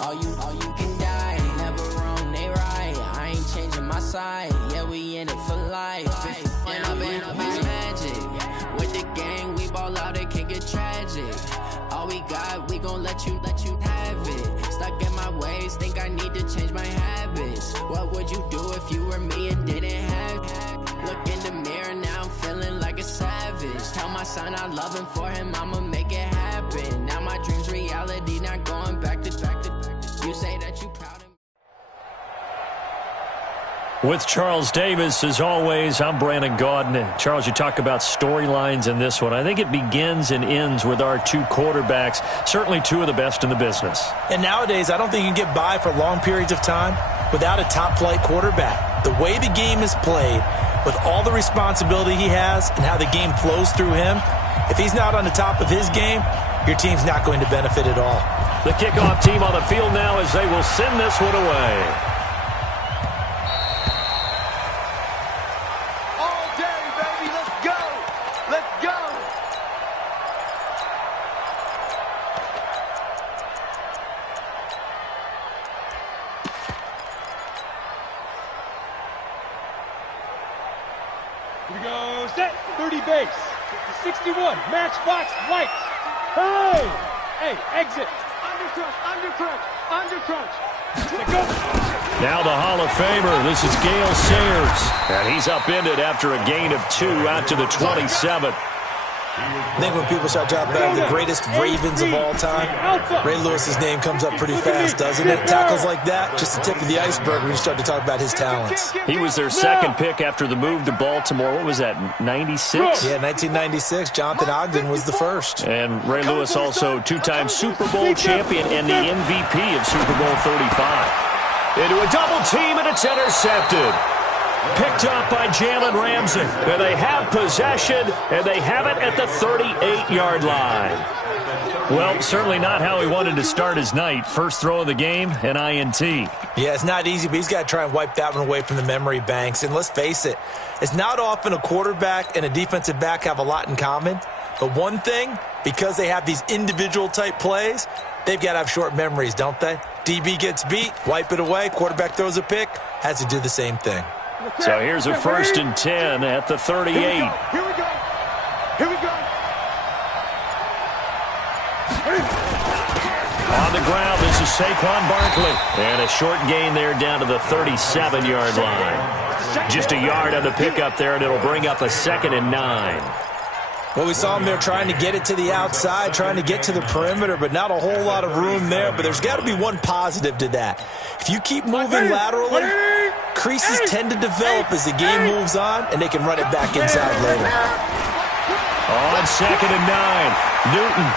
All you can die. Never wrong, they right. I ain't changing my side. Yeah, we in it for life. And I've been magic. With the gang, we ball out, it can get tragic. All we got, we gon' let you have it. Stuck in my ways, think I need to change my habits. What would you do if you were me and didn't have it? Look in the mirror, now I'm feeling like a savage. Tell my son I love him, for him I'ma make it happen. Now my dream's reality, not going back to. You say that you proud of me. With Charles Davis, as always, I'm Brandon Gaudin. Charles, you talk about storylines in this one. I think it begins and ends with our two quarterbacks, certainly two of the best in the business. And nowadays, I don't think you can get by for long periods of time without a top-flight quarterback. The way the game is played, with all the responsibility he has and how the game flows through him, if he's not on the top of his game, your team's not going to benefit at all. The kickoff team on the field now as they will send this one away. Here we go, set, 30 base, 61, match box, lights. Hey! Hey, exit. Under crunch. Now the Hall of Famer, this is Gale Sayers. And he's upended after a gain of 2 out to the 27. I think when people start talking about the greatest Ravens of all time, Ray Lewis's name comes up pretty fast, doesn't it? Tackles like that, just the tip of the iceberg when you start to talk about his talents. He was their second pick after the move to Baltimore. What was that, 96? Yeah, 1996. Jonathan Ogden was the first. And Ray Lewis also two-time Super Bowl champion and the MVP of Super Bowl 35. Into a double team, and it's intercepted. Picked up by Jalen Ramsey. And they have possession, and they have it at the 38-yard line. Well, certainly not how he wanted to start his night. First throw of the game, an INT. Yeah, it's not easy, but he's got to try and wipe that one away from the memory banks. And let's face it, it's not often a quarterback and a defensive back have a lot in common. But one thing, because they have these individual-type plays, they've got to have short memories, don't they? DB gets beat, wipe it away, quarterback throws a pick, has to do the same thing. So here's a 1st and 10 at the 38. Here we go. On the ground, this is Saquon Barkley. And a short gain there down to the 37-yard line. Just a yard on the pickup there, and it'll bring up a 2nd and 9. Well, we saw him there trying to get it to the outside, trying to get to the perimeter, but not a whole lot of room there. But there's got to be one positive to that. If you keep moving laterally, creases tend to develop as the game moves on, and they can run it back inside later. On 2nd and 9, Newton.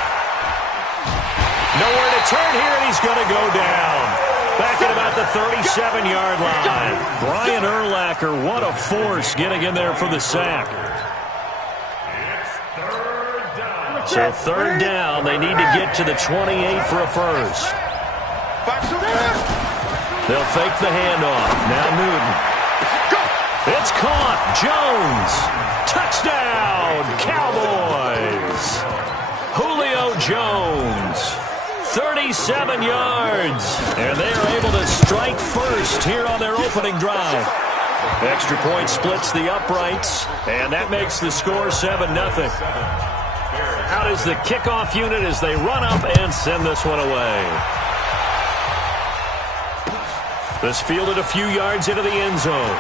Nowhere to turn here, and he's going to go down. Back at about the 37-yard line. Brian Urlacher, what a force getting in there for the sack. So 3rd down, they need to get to the 28 for a first. They'll fake the handoff. Now Newton. It's caught. Jones. Touchdown, Cowboys. Julio Jones. 37 yards. And they are able to strike first here on their opening drive. Extra point splits the uprights, and that makes the score 7-0. Out is the kickoff unit as they run up and send this one away. This fielded a few yards into the end zone.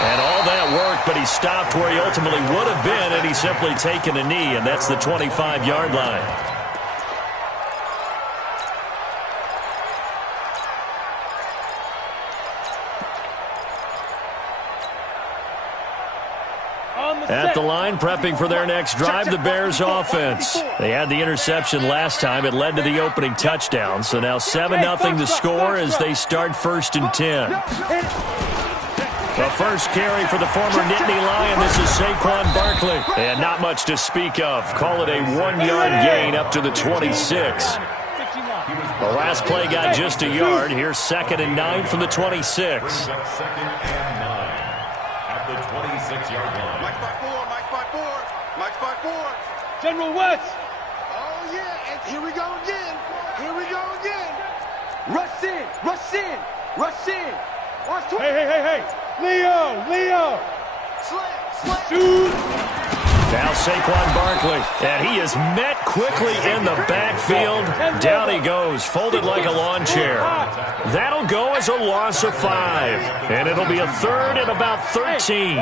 And all that work, but he stopped where he ultimately would have been, and he's simply taken a knee, and that's the 25-yard line. At the line, prepping for their next drive, the Bears offense. They had the interception last time. It led to the opening touchdown. So now 7-0 the score as they start 1st and 10. The first carry for the former Nittany Lion. This is Saquon Barkley. And not much to speak of. Call it a 1-yard gain up to the 26. The last play got just a yard. Here's 2nd and 9 from the 26. The 26-yard line. General West. yeah, and here we go again. Here we go again. Rush in, rush in, rush in. Hey. Leo. Slam. Shoot. Now Saquon Barkley, and he is met quickly in the backfield. Down he goes, folded like a lawn chair. That'll go as a loss of 5, and it'll be a third and about 13.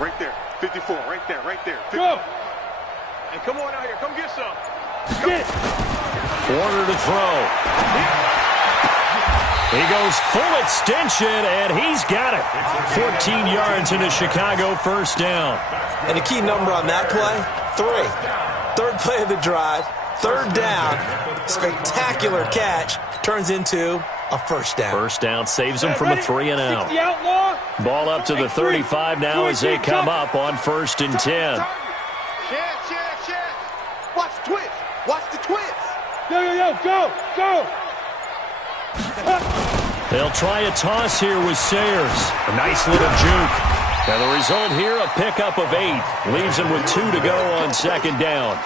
Right there, 54, right there. 50. Go! Hey, come on out here, come get some. Warner to throw. He goes full extension, and he's got it. 14 yards in a Chicago first down. And a key number on that play, 3. Third play of the drive, third down, spectacular catch, turns into a first down. First down saves him from a 3-and-out. Ball up to the 35 now as they come up on 1st and 10. Chad. Watch the twist. Watch the twist. Go. They'll try a toss here with Sayers. A nice little juke. And the result here, a pickup of 8. Leaves him with 2 to go on 2nd down.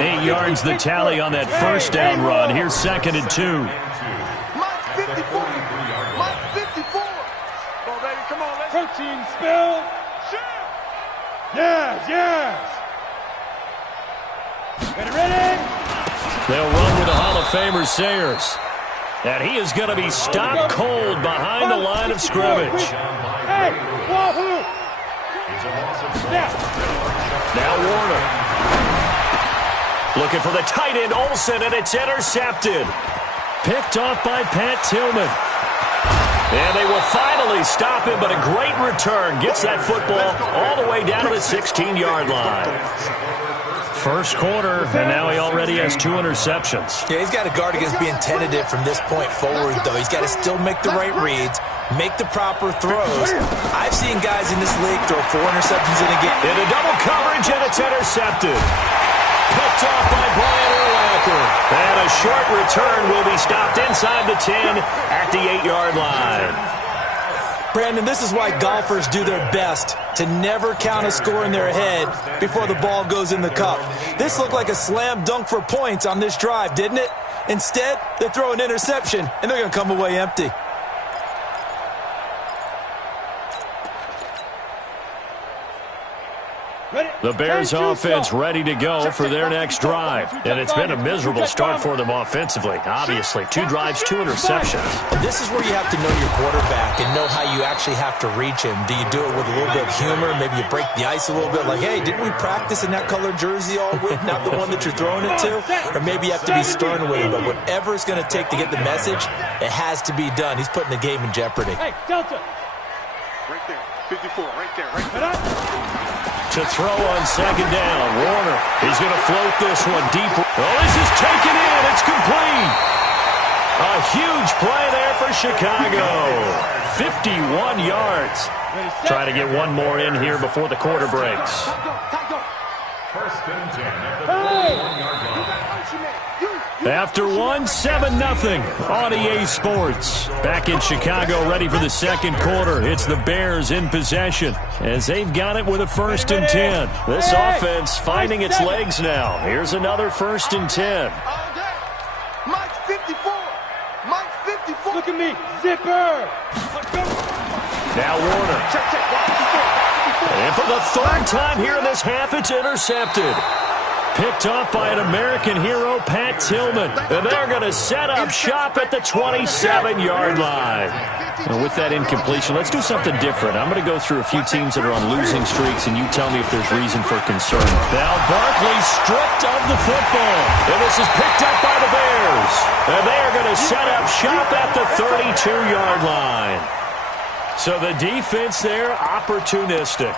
8 yards the tally on that first down run. Here's 2nd and 2. Mike 54. Come on, baby. Come on. Protein spill. Yes. Ready? They'll run with the Hall of Famer Sayers. And he is going to be stopped cold behind the line of scrimmage. Hey, wahoo! Now Warner. Looking for the tight end, Olsen, and it's intercepted. Picked off by Pat Tillman. And they will finally stop him, but a great return. Gets that football all the way down to the 16-yard line. First quarter, and now he already has 2 interceptions. Yeah, he's got to guard against being tentative from this point forward, though. He's got to still make the right reads, make the proper throws. I've seen guys in this league throw 4 interceptions in a game. Into double coverage, and it's intercepted. Picked off by Brian Urlacher. And a short return will be stopped inside the 10 at the 8-yard line. Brandon, this is why golfers do their best to never count a score in their head before the ball goes in the cup. This looked like a slam dunk for points on this drive, didn't it? Instead, they throw an interception, and they're going to come away empty. The Bears offense ready to go for their next drive. And it's been a miserable start for them offensively. Obviously, 2 drives, 2 interceptions. And this is where you have to know your quarterback and know how you actually have to reach him. Do you do it with a little bit of humor? Maybe you break the ice a little bit like, hey, didn't we practice in that colored jersey all week, not the one that you're throwing it to? Or maybe you have to be stern with him. But whatever it's going to take to get the message, it has to be done. He's putting the game in jeopardy. Hey, Delta. Right there. 54, right there. To throw on 2nd down, Warner. He's going to float this one deep. Oh, this is taken in. It's complete. A huge play there for Chicago. 51 yards. Try to get one more in here before the quarter breaks. First and 10 at the 41-yard line. After 1, 7-0 on EA Sports. Back in Chicago, ready for the second quarter. It's the Bears in possession as they've got it with a 1st and 10. This offense finding its legs now. Here's another 1st and 10. Mike 54. Mike 54. Look at me. Zipper. Now Warner. And for the 3rd time here in this half, it's intercepted. Picked off by an American hero, Pat Tillman. And they're going to set up shop at the 27-yard line. And with that incompletion, let's do something different. I'm going to go through a few teams that are on losing streaks, and you tell me if there's reason for concern. Now Barkley stripped of the football. And this is picked up by the Bears. And they are going to set up shop at the 32-yard line. So the defense there, opportunistic.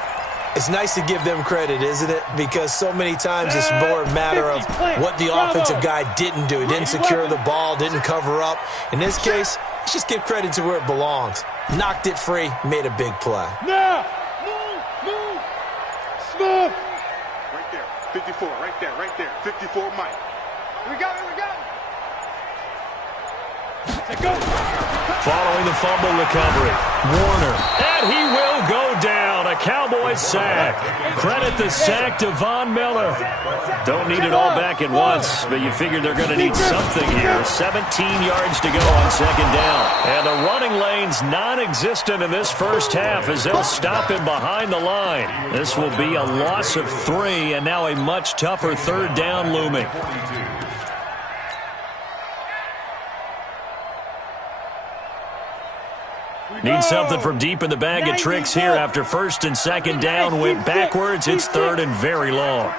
It's nice to give them credit, isn't it? Because so many times it's more a matter of what the offensive guy didn't do. He didn't secure the ball, didn't cover up. In this case, let's just give credit to where it belongs. Knocked it free, made a big play. Now! Move! Smooth! Right there. 54, right there. 54, Mike. Here we go. Let's go. following the fumble recovery. Warner, and he will go down. A Cowboys sack. Credit the sack to Von Miller. Don't need it all back at once, but you figure they're going to need something here. 17 yards to go on second down. And the running lane's non-existent in this first half as they'll stop him behind the line. This will be a loss of 3, and now a much tougher third down looming. Need something from deep in the bag of tricks here after first and second down went backwards. It's third and very long.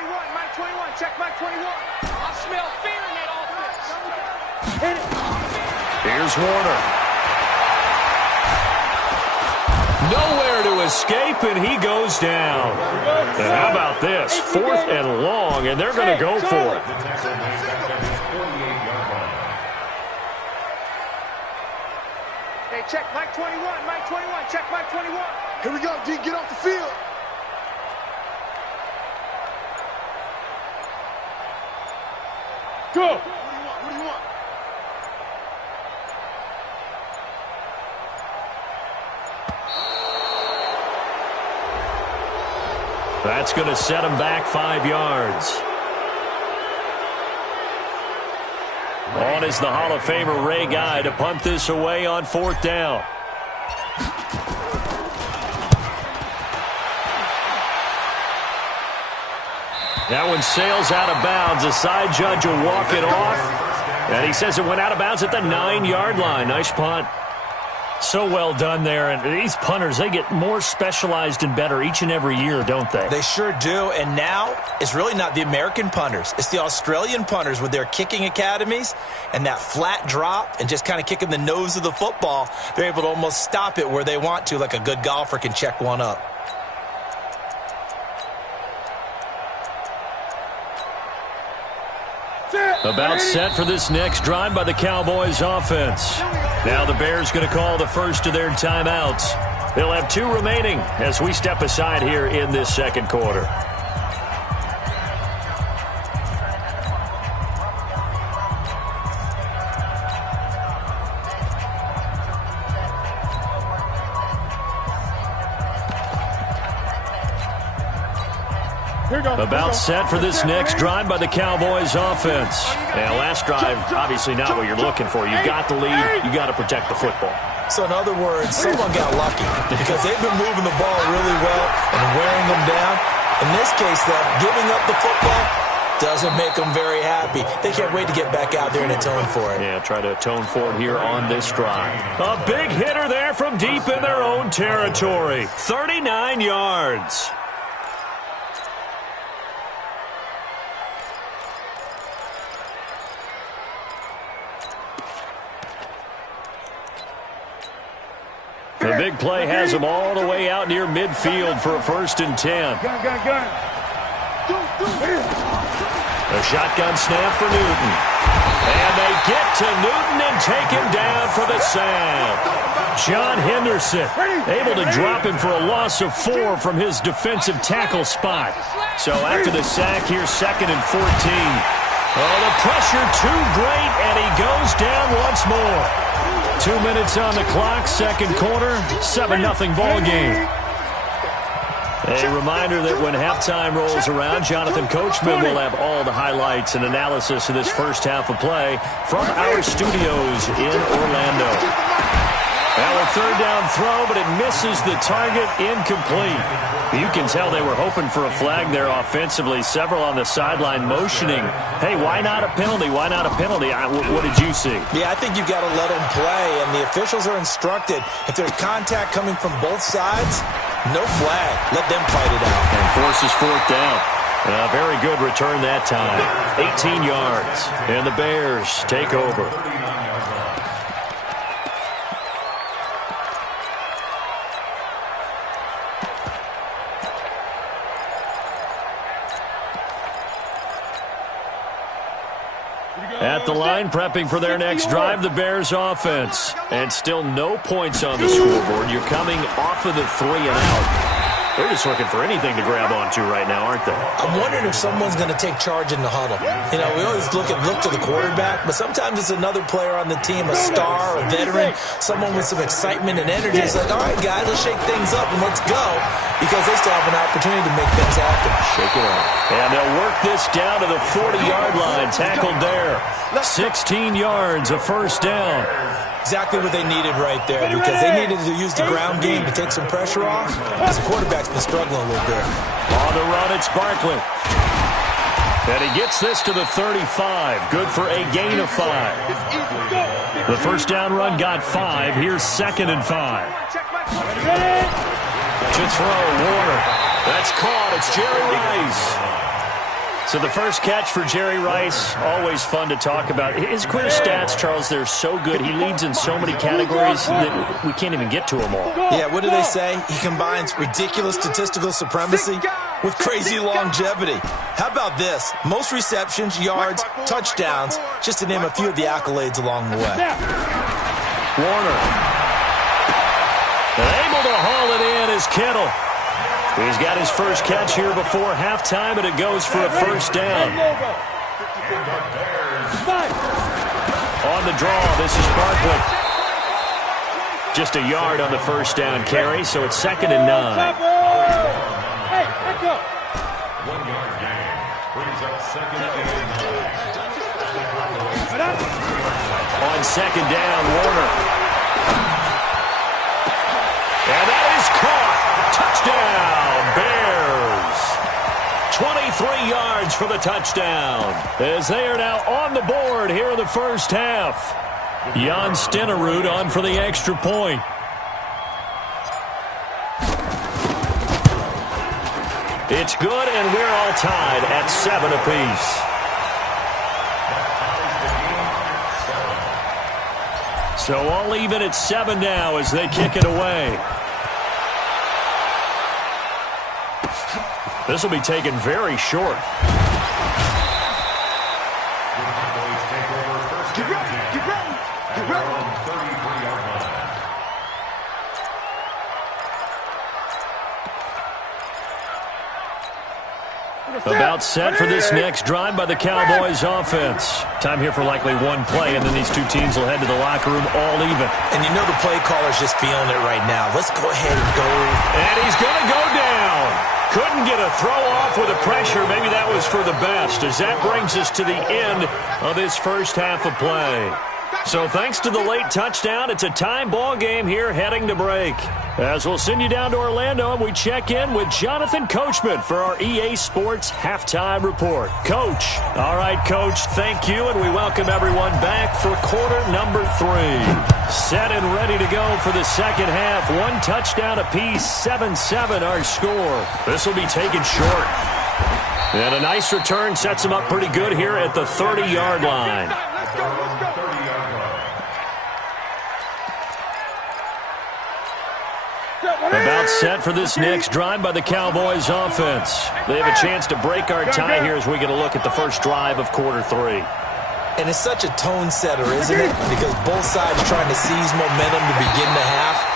Here's Warner. Nowhere to escape, and he goes down. And how about this? 4th and long, and they're going to go for it. Check Mike 21, Mike 21, check Mike 21. Here we go, D, get off the field. Go. What do you want? That's going to set him back 5 yards. On is the Hall of Famer Ray Guy to punt this away on 4th down. That one sails out of bounds. The side judge will walk it off. And he says it went out of bounds at the 9-yard line. Nice punt. So well done there. And these punters, they get more specialized and better each and every year, don't they? They sure do. And now it's really not the American punters. It's the Australian punters with their kicking academies and that flat drop and just kind of kicking the nose of the football. They're able to almost stop it where they want to, like a good golfer can check one up. About set for this next drive by the Cowboys offense. Now the Bears going to call the first of their timeouts. They'll have 2 remaining as we step aside here in this second quarter. About set for this next drive by the Cowboys offense. Now, last drive, obviously not what you're looking for. You got the lead. You got to protect the football. So, in other words, someone got lucky because they've been moving the ball really well and wearing them down. In this case, though, giving up the football doesn't make them very happy. They can't wait to get back out there and atone for it. Yeah, try to atone for it here on this drive. A big hitter there from deep in their own territory. 39 yards. The big play has them all the way out near midfield for a 1st and 10. Gun. A shotgun snap for Newton. And they get to Newton and take him down for the sack. John Henderson able to drop him for a loss of 4 from his defensive tackle spot. So after the sack, here's 2nd and 14. Oh, the pressure too great, and he goes down once more. 2 minutes on the clock, second quarter, 7-0 ball game. A reminder that when halftime rolls around, Jonathan Coachman will have all the highlights and analysis of this first half of play from our studios in Orlando. Now a 3rd down throw, but it misses the target, incomplete. You can tell they were hoping for a flag there offensively. Several on the sideline motioning, hey, why not a penalty? Why not a penalty? What did you see? Yeah, I think you've got to let them play, and the officials are instructed. If there's contact coming from both sides, no flag. Let them fight it out. And forces 4th down. A very good return that time. 18 yards, and the Bears take over. At the line, prepping for their next drive, the Bears offense. And still no points on the scoreboard. You're coming off of the 3 and out. They're just looking for anything to grab onto right now, aren't they? I'm wondering if someone's going to take charge in the huddle. You know, we always look to the quarterback, but sometimes it's another player on the team, a star, a veteran, someone with some excitement and energy. It's like, all right, guys, let's shake things up and let's go, because they still have an opportunity to make things happen. Shake it off. And they'll work this down to the 40-yard line, tackled there. 16 yards, a first down. Exactly what they needed right there, because they needed to use the ground game to take some pressure off, because the quarterback's been struggling a little bit. On the run, it's Barkley. And he gets this to the 35. Good for a gain of 5. The first down run got 5. Here's 2nd and 5. To throw, Warner. That's caught. It's Jerry Rice. So the first catch for Jerry Rice, always fun to talk about. His career stats, Charles, they're so good. He leads in so many categories that we can't even get to them all. Yeah, what do they say? He combines ridiculous statistical supremacy with crazy longevity. How about this? Most receptions, yards, touchdowns, just to name a few of the accolades along the way. Warner. And able to haul it in is Kittle. He's got his first catch here before halftime, and it goes for a first down. On the draw, this is Barkley. Just a yard on the first down carry, so it's 2nd and 9. 1-yard gain brings up 2nd and 9. On 2nd down, Warner. And that is caught. Touchdown, Bears. 23 yards for the touchdown, as they are now on the board here in the first half. Jan Stenerud on for the extra point. It's good, and we're all tied at 7 apiece. So all even at 7 now as they kick it away. This will be taken very short. About set for this next drive by the Cowboys offense. Time here for likely one play, and then these two teams will head to the locker room all even. And you know the play caller's just feeling it right now. Let's go ahead and go. And he's going to go down. Couldn't get a throw off with the pressure. Maybe that was for the best, as that brings us to the end of this first half of play. So thanks to the late touchdown, it's a time ball game here heading to break. As we'll send you down to Orlando, and we check in with Jonathan Coachman for our EA Sports Halftime Report. Coach. All right, Coach, thank you, and we welcome everyone back for quarter number 3. Set and ready to go for the second half. One touchdown apiece, 7-7 our score. This will be taken short. And a nice return sets him up pretty good here at the 30-yard line. About set for this next drive by the Cowboys offense. They have a chance to break our tie here as we get a look at the first drive of quarter 3. And it's such a tone setter, isn't it? Because both sides trying to seize momentum to begin the half.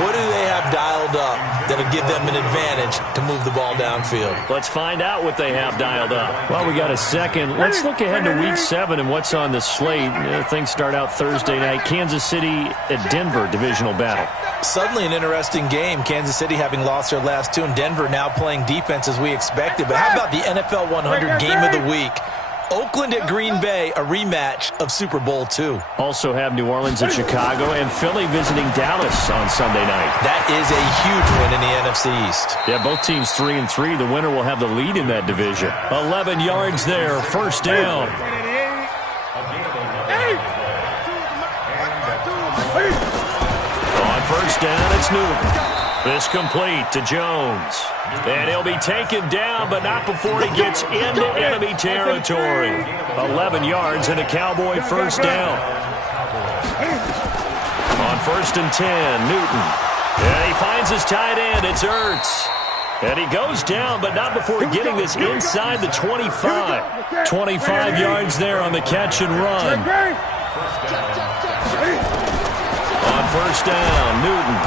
What do they have dialed up that'll give them an advantage to move the ball downfield? Let's find out what they have dialed up. Well, we got a second. Let's look ahead to Week 7 and what's on the slate. Things start out Thursday night. Kansas City at Denver, divisional battle. Suddenly an interesting game. Kansas City having lost their last 2, and Denver now playing defense as we expected. But how about the NFL 100 game of the week? Oakland at Green Bay, a rematch of Super Bowl II. Also have New Orleans at Chicago, and Philly visiting Dallas on Sunday night. That is a huge win in the NFC East. Yeah, both teams 3-3. The winner will have the lead in that division. 11 yards there, first down. On first down, it's Newton. This complete to Jones. And he'll be taken down, but not before he gets into enemy territory. 11 yards and a Cowboy first down. On 1st and 10, Newton. And he finds his tight end. It's Ertz. And he goes down, but not before getting this inside the 25. 25 yards there on the catch and run. On first down, Newton.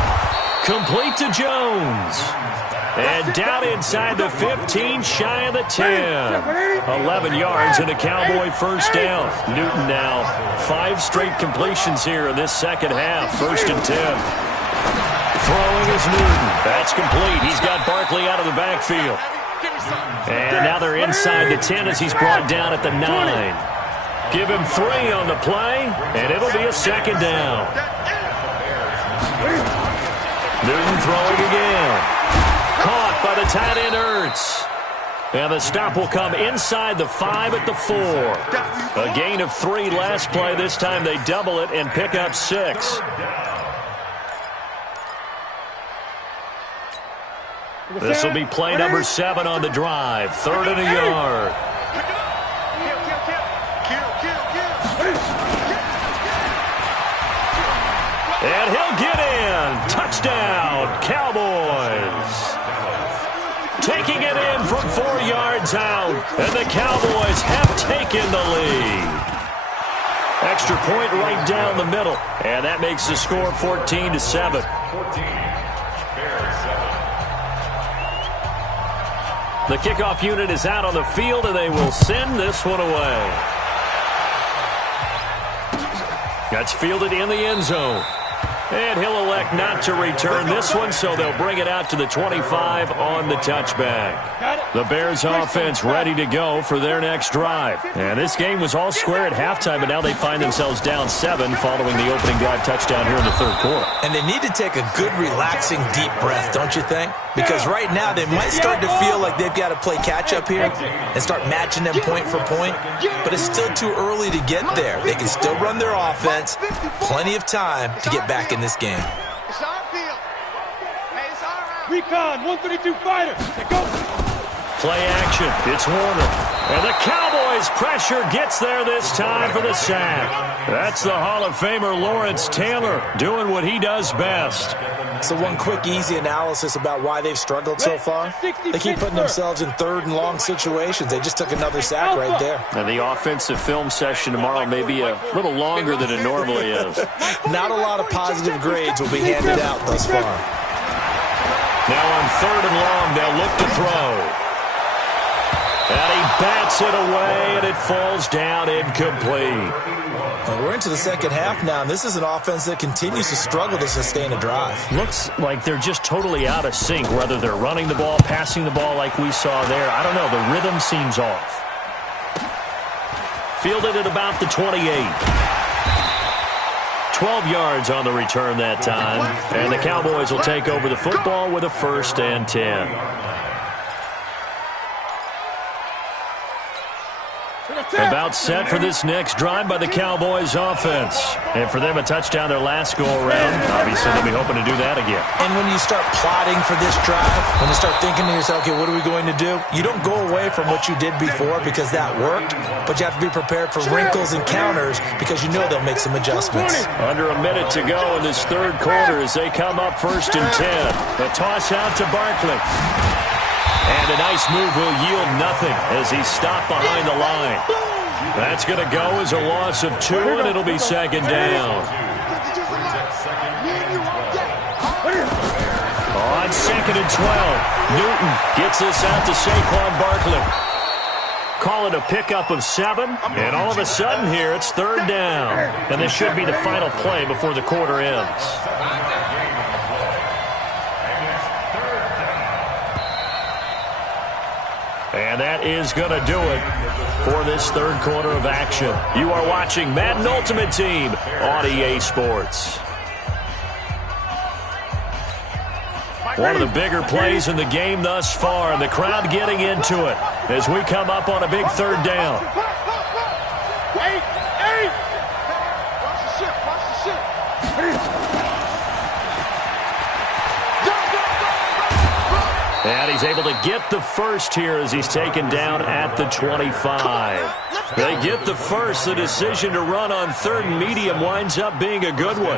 Complete to Jones. And down inside the 15, shy of the 10. 11 yards and a Cowboy first down. Newton now 5 straight completions here in this second half. 1st and 10. Throwing is Newton. That's complete. He's got Barkley out of the backfield. And now they're inside the 10 as he's brought down at the 9. Give him 3 on the play, and it'll be a 2nd down. Newton throwing again. Caught by the tight end, Ertz. And the stop will come inside the 5 at the 4. A gain of 3 last play. This time they double it and pick up 6. This will be play number 7 on the drive. 3rd and a yard. And he'll get in. Touchdown, Cowboys. Taking it in from 4 yards out. And the Cowboys have taken the lead. Extra point right down the middle. And that makes the score 14-7. The kickoff unit is out on the field, and they will send this one away. That's fielded in the end zone. And he'll elect not to return this one, so they'll bring it out to the 25 on the touchback. The Bears offense ready to go for their next drive. And this game was all square at halftime, but now they find themselves down 7 following the opening drive touchdown here in the 3rd quarter. And they need to take a good, relaxing, deep breath, don't you think? Because right now they might start to feel like they've got to play catch-up here and start matching them point for point. But it's still too early to get there. They can still run their offense. Plenty of time to get back in this game. It's our field. Hey, it's all right. Recon, 132 fighter. Go. Play action. It's Warner. And the Cowboys pressure gets there this time for the sack. That's the Hall of Famer Lawrence Taylor doing what he does best. So one quick, easy analysis about why they've struggled so far. They keep putting themselves in 3rd and long situations. They just took another sack right there. And the offensive film session tomorrow may be a little longer than it normally is. Not a lot of positive grades will be handed out thus far. Now on 3rd and long, they'll look to throw. And he bats it away, and it falls down incomplete. And we're into the second half now, and this is an offense that continues to struggle to sustain a drive. Looks like they're just totally out of sync, whether they're running the ball, passing the ball like we saw there. I don't know. The rhythm seems off. Fielded at about the 28. 12 yards on the return that time. And the Cowboys will take over the football with a 1st and 10. About set for this next drive by the Cowboys offense. And for them, a touchdown their last go-around. Obviously, they'll be hoping to do that again. And when you start plotting for this drive, when you start thinking to yourself, okay, what are we going to do? You don't go away from what you did before because that worked, but you have to be prepared for wrinkles and counters because you know they'll make some adjustments. Under a minute to go in this 3rd quarter as they come up 1st and 10. The toss out to Barkley. And a nice move will yield nothing as he's stopped behind the line. That's going to go as a loss of 2, and it'll be 2nd down. On 2nd and 12, Newton gets this out to Saquon Barkley. Call it a pickup of 7, and all of a sudden here it's 3rd down. And this should be the final play before the quarter ends. And that is going to do it for this 3rd quarter of action. You are watching Madden Ultimate Team on EA Sports. One of the bigger plays in the game thus far, and the crowd getting into it as we come up on a big 3rd down. Hey! Watch the ship, watch the ship. And he's able to get the first here as he's taken down at the 25. They get the first. The decision to run on 3rd and medium winds up being a good one.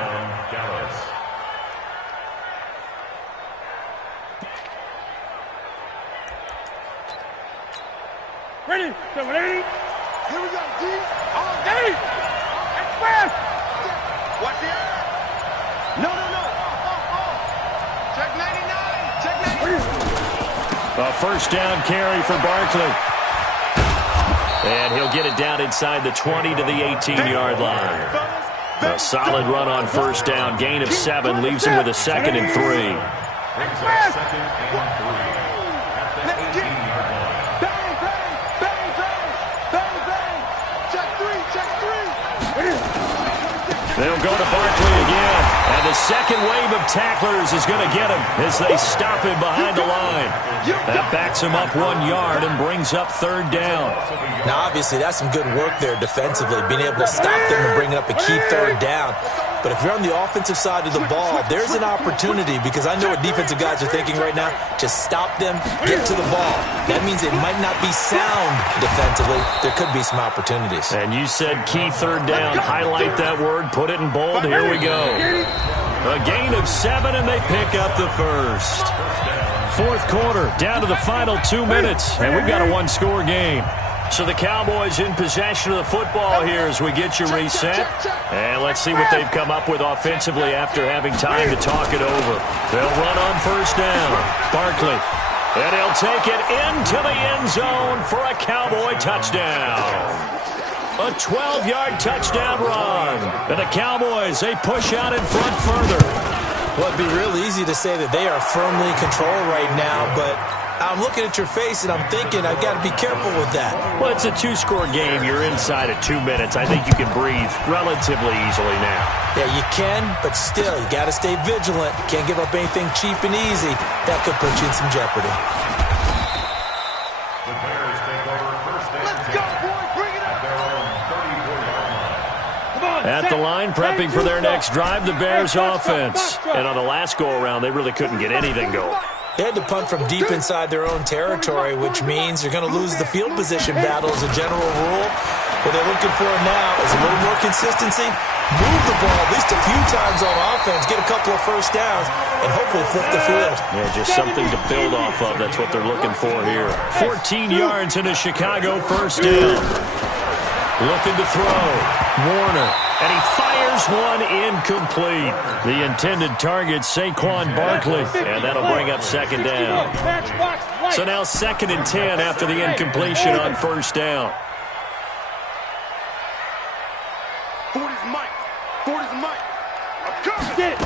Ready, 780. Here we go, D. All day. Express. Watch it. No. Check 99. Check 99. A first down carry for Barkley. And he'll get it down inside the 20 to the 18-yard line. A solid run on first down. Gain of 7 leaves him with a 2nd and 3. Brings up 2nd and 3 at the 18-yard line. Bang, bang, bang, bang, bang, bang. Check 3, check 3. They'll go to Barkley again. And the second wave of tacklers is going to get him as they stop him behind the line. That backs him up 1 yard and brings up 3rd down. Now, obviously, that's some good work there defensively, being able to stop them and bringing up a key 3rd down. But if you're on the offensive side of the ball, there's an opportunity, because I know what defensive guys are thinking right now. Just stop them, get to the ball. That means it might not be sound defensively. There could be some opportunities. And you said key 3rd down. Highlight that word. Put it in bold. Here we go. A gain of 7, and they pick up the first. 4th quarter, down to the final 2 minutes, and we've got a 1-score game. So the Cowboys in possession of the football here as we get you reset. And let's see what they've come up with offensively after having time to talk it over. They'll run on first down. Barkley. And he'll take it into the end zone for a Cowboy touchdown. A 12-yard touchdown run. And the Cowboys, they push out in front further. Well, it'd be real easy to say that they are firmly in control right now, but I'm looking at your face and I'm thinking I've got to be careful with that. Well, it's a 2-score game. You're inside of 2 minutes. I think you can breathe relatively easily now. Yeah, you can, but still, you got to stay vigilant. Can't give up anything cheap and easy. That could put you in some jeopardy. The Bears take over first and 10. Let's go, boy. Bring it up. At their own 34-yard line. At the line, prepping for their next drive, the Bears offense. And on the last go-around, they really couldn't get anything going. They had to punt from deep inside their own territory, which means they're going to lose the field position battle as a general rule. What they're looking for now is a little more consistency, move the ball at least a few times on offense, get a couple of first downs, and hopefully flip the field. Yeah, just something to build off of. That's what they're looking for here. 14 yards into Chicago first down. Looking to throw. Warner. And he fires one incomplete. The intended target, Saquon Barkley. And that'll bring up 2nd down. So now 2nd and 10 after the incompletion on first down. 40's Mike. 40's Mike. I'm coming.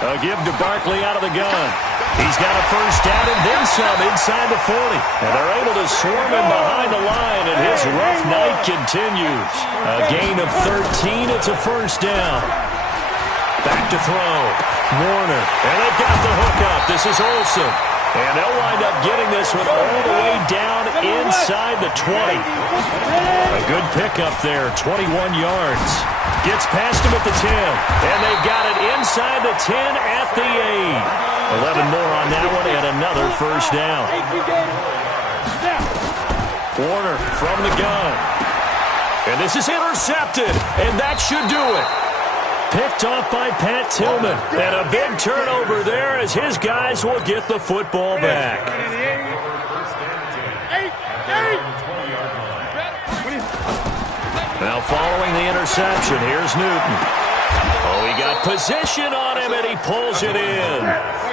A give to Barkley out of the gun. He's got a first down and then some inside the 40. And they're able to swarm him behind the line, and his rough night continues. A gain of 13. It's a first down. Back to throw. Warner. And they've got the hookup. This is Olsen. And they'll wind up getting this one all the way down inside the 20. A good pickup there, 21 yards. Gets past him at the 10. And they've got it inside the 10 at the 8. 11 more on that one and another first down. Warner from the gun. And this is intercepted. And that should do it. Picked off by Pat Tillman. And a big turnover there as his guys will get the football back. Now following the interception, here's Newton. Oh, he got position on him and he pulls it in.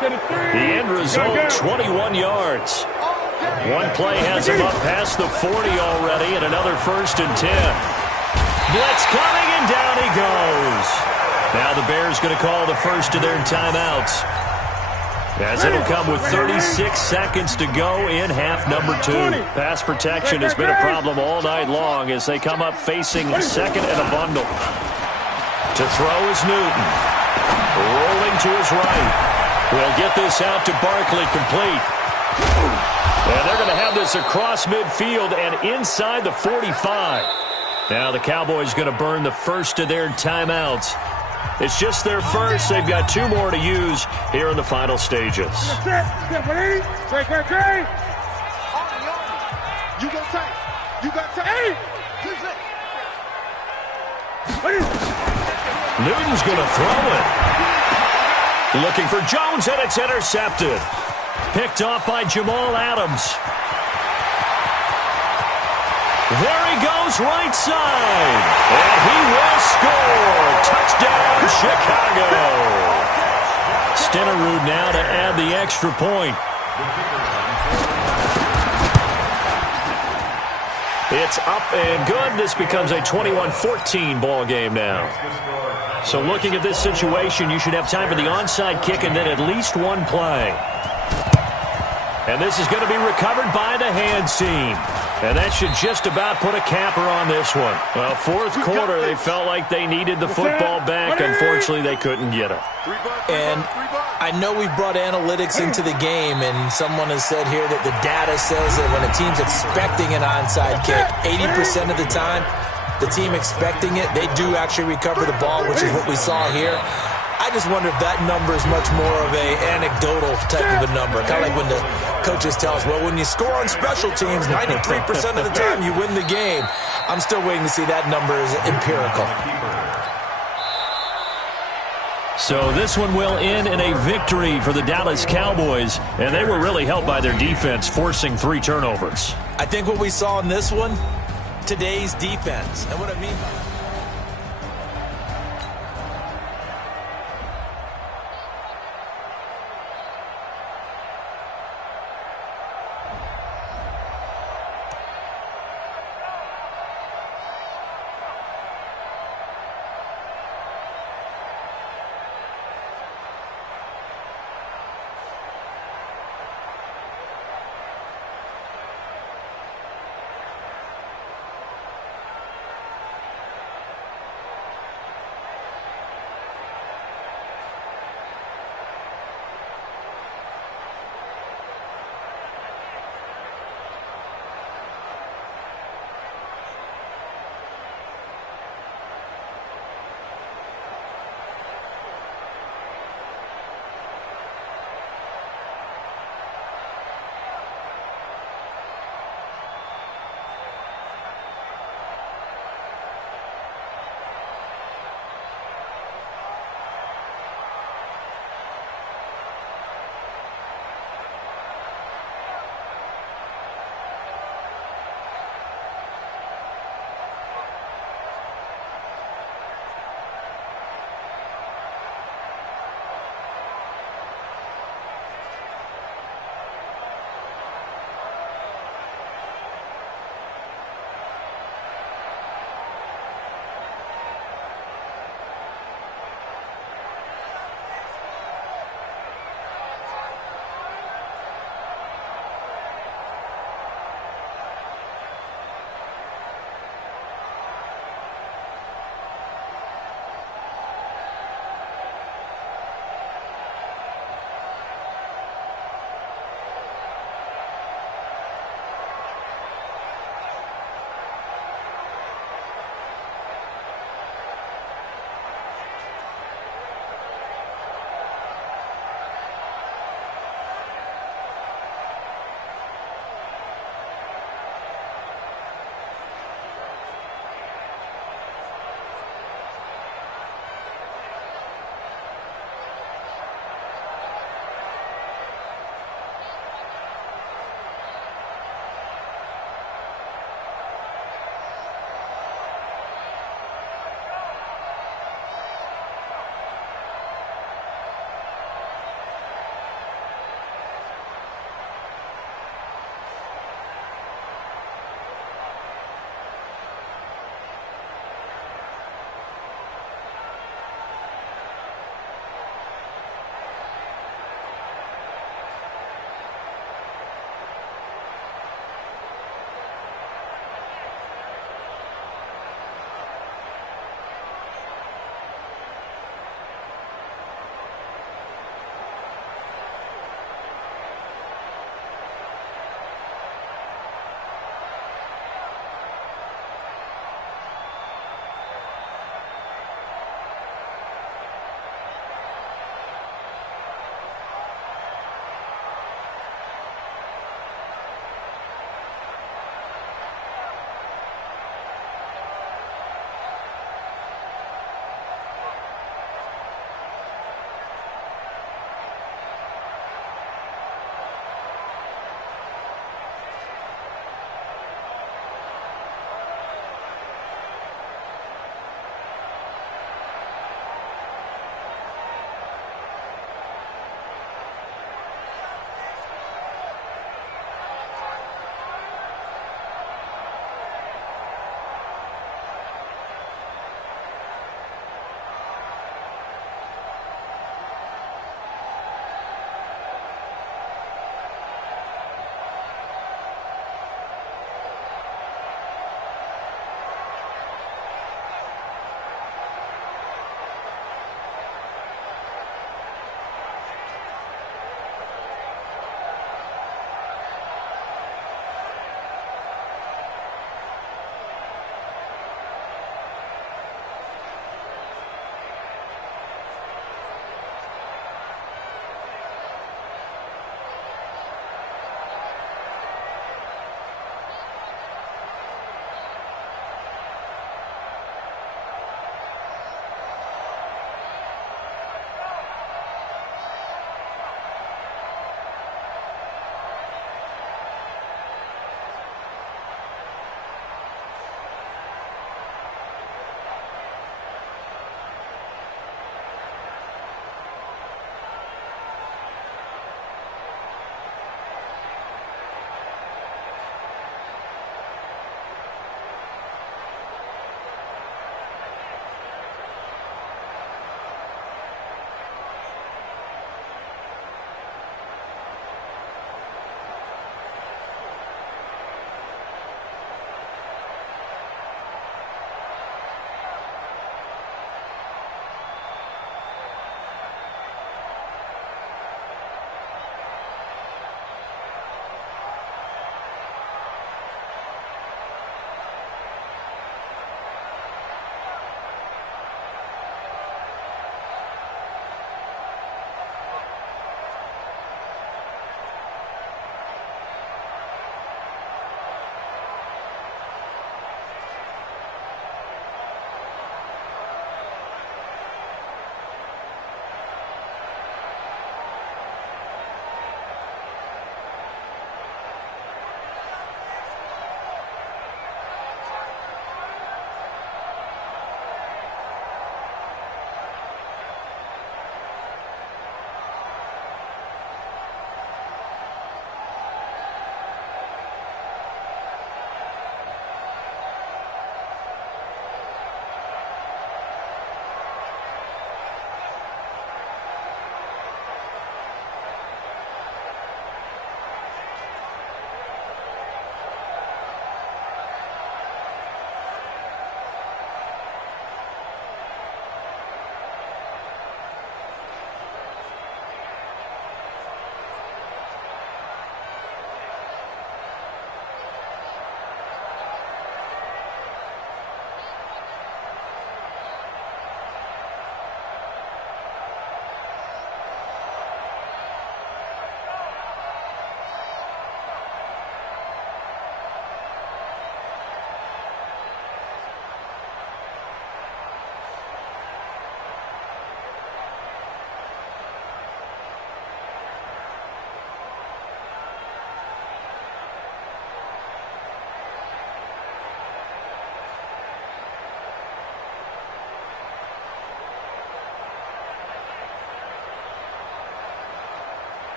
The end result, 21 yards. One play has him up past the 40 already and another 1st and 10. Blitz coming and down he goes. Now the Bears going to call the first of their timeouts, as it'll come with 36 seconds to go in half number 2. Pass protection has been a problem all night long as they come up facing 2nd and a bundle. To throw is Newton. Rolling to his right. We'll get this out to Barkley, complete. And they're going to have this across midfield and inside the 45. Now the Cowboys going to burn the first of their timeouts. It's just their first. They've got 2 more to use here in the final stages. You got time. You got time. Newton's going to throw it. Looking for Jones, and it's intercepted. Picked off by Jamal Adams. There he goes, right side. And he will score. Touchdown, Chicago. Stenerud now to add the extra point. It's up and good. This becomes a 21-14 ball game now. So looking at this situation, you should have time for the onside kick and then at least one play. And this is going to be recovered by the hands team. And that should just about put a capper on this one. Well, fourth quarter, they felt like they needed the football back. Unfortunately, they couldn't get it. And I know we brought analytics into the game, and someone has said here that the data says that when a team's expecting an onside kick, 80% of the time, the team expecting it, they do actually recover the ball, which is what we saw here. I just wonder if that number is much more of a anecdotal type of a number. Kind of like when the coaches tell us, well, when you score on special teams, 93% of the time you win the game. I'm still waiting to see that number is empirical. So this one will end in a victory for the Dallas Cowboys, and they were really helped by their defense, forcing 3 turnovers. I think what we saw in this one, today's defense, and what I mean by that,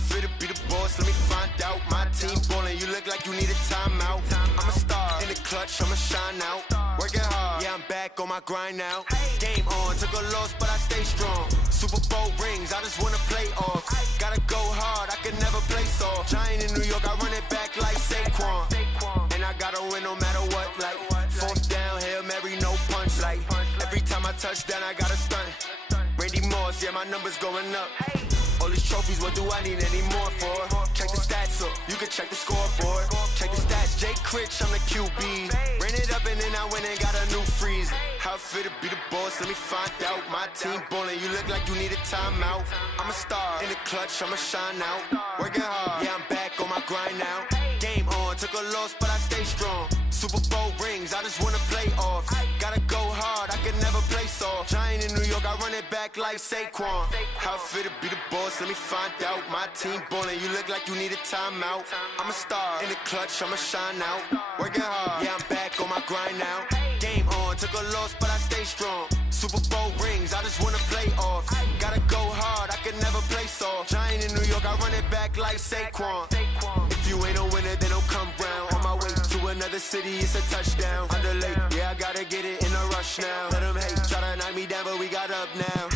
fit to be the boss? Let me find out. My team ballin', you look like you need a timeout. I'm a star in the clutch, I'ma shine out. Working hard, yeah, I'm back on my grind now. Game on, took a loss, but I stay strong. Super Bowl rings, I just wanna play off. Gotta go hard, I can never play soft. Giant in New York, I run it back like Saquon. And I gotta win no matter what, like fourth down, Hail Mary, no punch. Like every time I touch down, I gotta stunt. Randy Moss, yeah, my numbers going up. All these trophies, what do I need any more for? Check the stats up, you can check the scoreboard. Check the stats, Jay Critch, I'm the QB. Ran it up and then I went and got a new freeze. How it fit to be the boss, let me find out. My team ballin', you look like you need a timeout. I'm a star in the clutch, I'ma shine out. Working hard, yeah, I'm back on my grind now. Game on, took a loss, but I stay strong. Super Bowl rings, I just wanna play off. Gotta go hard, I can never play soft. Giant in New York, I run it back like Saquon. How it fit to be the boss, let me find out. My team ballin', you look like you need a timeout. I'm a star in the clutch, I'ma shine out. Working hard, yeah, I'm back on my grind now. Game on, took a loss, but I stay strong. Super Bowl rings, I just wanna play off. Gotta go hard, I can never play soft. Giant in New York, I run it back like Saquon. If you ain't a winner, then don't come round. On my way to another city, it's a touchdown. Underlay, yeah, I gotta get it in a rush now. Let them hate, try to knock me down, but we got up now.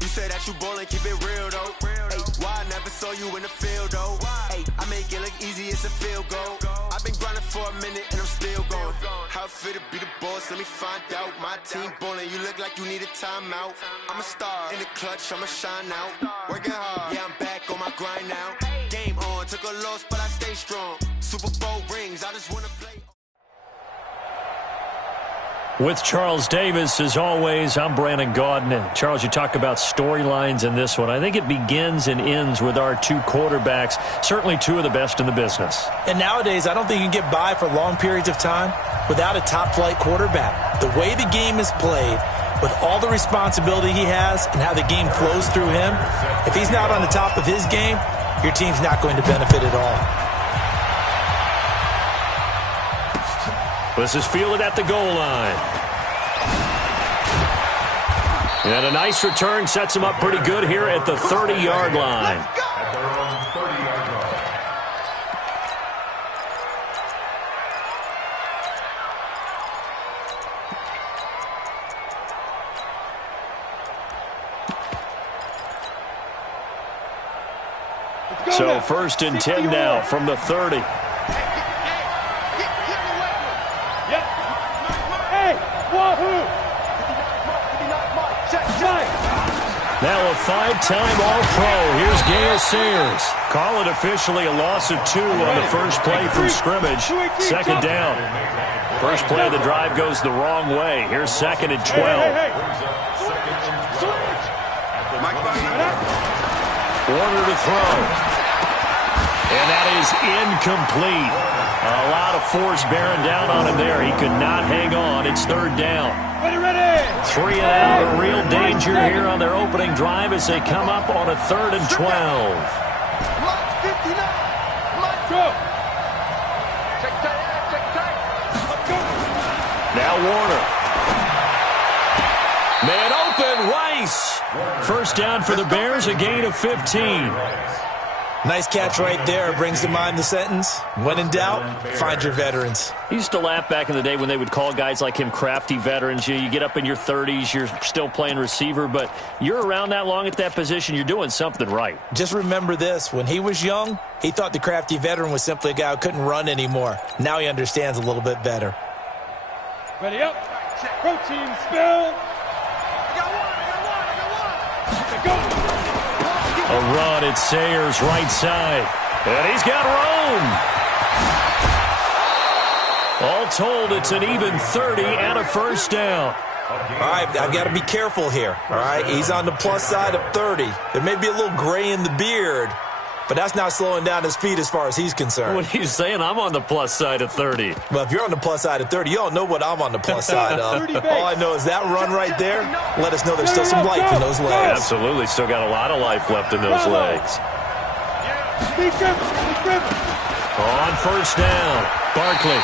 You say that you ballin', keep it real though. Ay, why I never saw you in the field though? Ay, I make it look easy, it's a field goal. I've been grinding for a minute and I'm still going. How it fit to be the boss, let me find out. My team ballin', you look like you need a timeout. I'm a star in the clutch, I'ma shine out. Working hard, yeah, I'm back on my grind now. Game on, took a loss, but I stay strong. Super Bowl rings, I just wanna play. With Charles Davis, as always, I'm Brandon Gaudin. And Charles, you talk about storylines in this one. I think it begins and ends with our two quarterbacks, certainly two of the best in the business. And nowadays, I don't think you can get by for long periods of time without a top-flight quarterback. The way the game is played, with all the responsibility he has and how the game flows through him, if he's not on the top of his game, your team's not going to benefit at all. This is fielded at the goal line. And a nice return sets him up pretty good here at the 30-yard line. At their own 30-yard line. So 1st and 10 now from the 30. Now a 5-time All-Pro. Here's Gale Sayers. Call it officially a loss of 2 on the first play from scrimmage. 2nd down. First play of the drive goes the wrong way. Here's 2nd and 12. Warner to throw. And that is incomplete. A lot of force bearing down on him there. He could not hang on. It's 3rd down. 3 and out. A real danger here on their opening drive as they come up on a 3rd and 12. Now Warner. Man open. Rice. First down for the Bears. A gain of 15. Nice catch right there. Brings to mind the sentence, when in doubt, find your veterans. He used to laugh back in the day when they would call guys like him crafty veterans. You get up in your 30s, you're still playing receiver, but you're around that long at that position, you're doing something right. Just remember this. When he was young, he thought the crafty veteran was simply a guy who couldn't run anymore. Now he understands a little bit better. Ready up. Protein spill. I got one. Go. A run at Sayers' right side. And he's got room. All told, it's an even 30 and a first down. All right, I've got to be careful here. All right, he's on the plus side of 30. There may be a little gray in the beard, but that's not slowing down his feet as far as he's concerned. What are you saying? I'm on the plus side of 30. Well, if you're on the plus side of 30, you don't know what I'm on the plus side of. All I know is that run right there, let us know there's still some life in those legs. Absolutely, still got a lot of life left in those legs. On first down, Barkley.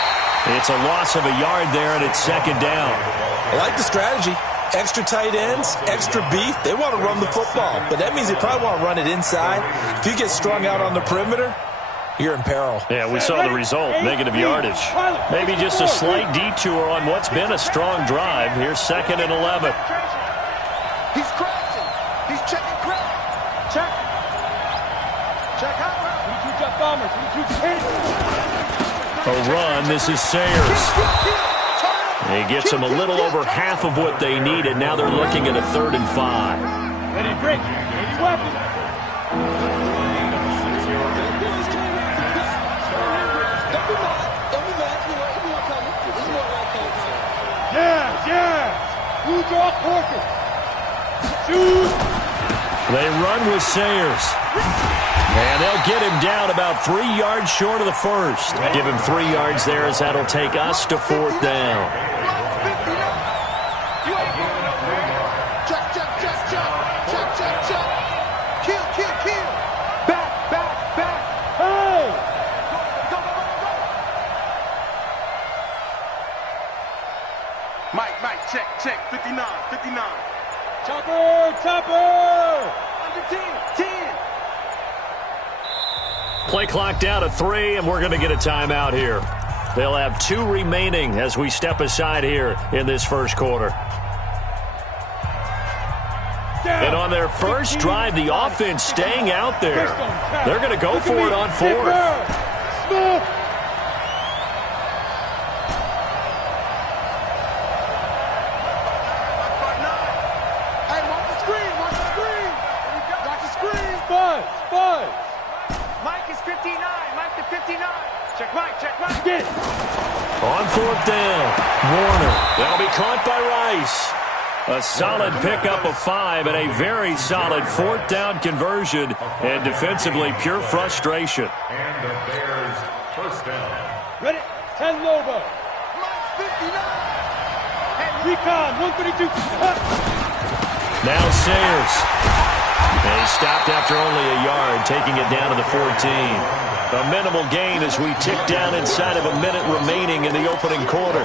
It's a loss of a yard there, and it's 2nd down. I like the strategy. Extra tight ends, extra beef, they want to run the football. But that means they probably want to run it inside. If you get strung out on the perimeter, you're in peril. Yeah, we saw the result, negative yardage. Maybe just a slight detour on what's been a strong drive. Here's 2nd and 11. He's crashing. He's checking crash. Check. Check out. A run. This is Sayers. He gets them a little over half of what they needed. Now they're looking at a 3rd and 5. Ready, break. Ready, weapon. Yeah. Who's your quarter? Shoot. They run with Sayers. And they'll get him down about 3 yards short of the first. Give him 3 yards there as that'll take us to 4th down. Kill. Back. Hey! Go. Mike, check. 59. Chopper! Under 10. Play clock down to 3, and we're going to get a timeout here. They'll have 2 remaining as we step aside here in this first quarter. And on their first drive, the offense staying out there. They're going to go for it on 4th. Buzz. Mike is 59. Mike to 59. Check Mike. Get. On 4th down, Warner. That'll be caught by Rice. A solid pickup of 5 and a very solid 4th down conversion. And defensively, pure frustration. And the Bears' first down. Ready? 10 Lobo. Mike 59. Recon 132. Now Sayers. And he stopped after only a yard, taking it down to the 14. A minimal gain as we tick down inside of a minute remaining in the opening quarter.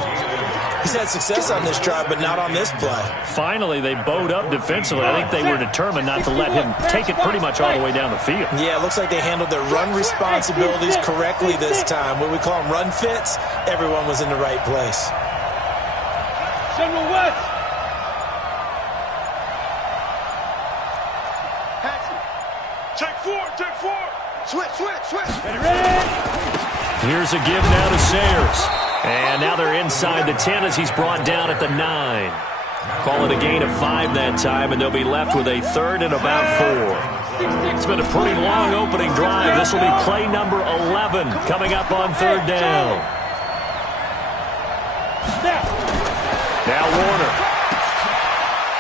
He's had success on this drive, but not on this play. Finally, they bowed up defensively. I think they were determined not to let him take it pretty much all the way down the field. Yeah, it looks like they handled their run responsibilities correctly this time. What we call them run fits, everyone was in the right place. General West. Take four. Switch. Here's a give now to Sayers. And now they're inside the 10 as he's brought down at the 9. Call it a gain of 5 that time, and they'll be left with a 3rd and about 4. It's been a pretty long opening drive. This will be play number 11 coming up on 3rd down. Now Warner.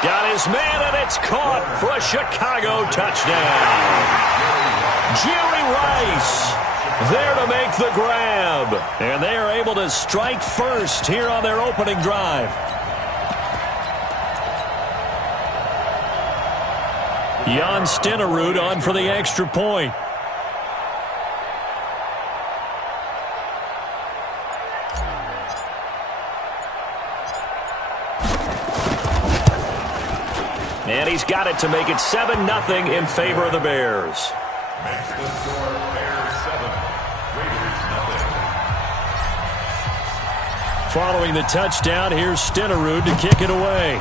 Got his man, and it's caught for a Chicago touchdown. Jerry Rice there to make the grab. And they are able to strike first here on their opening drive. Jan Stenerud on for the extra point. And he's got it to make it 7-0 in favor of the Bears. Makes the score Bears 7, Raiders 0. Following the touchdown, here's Stenerud to kick it away.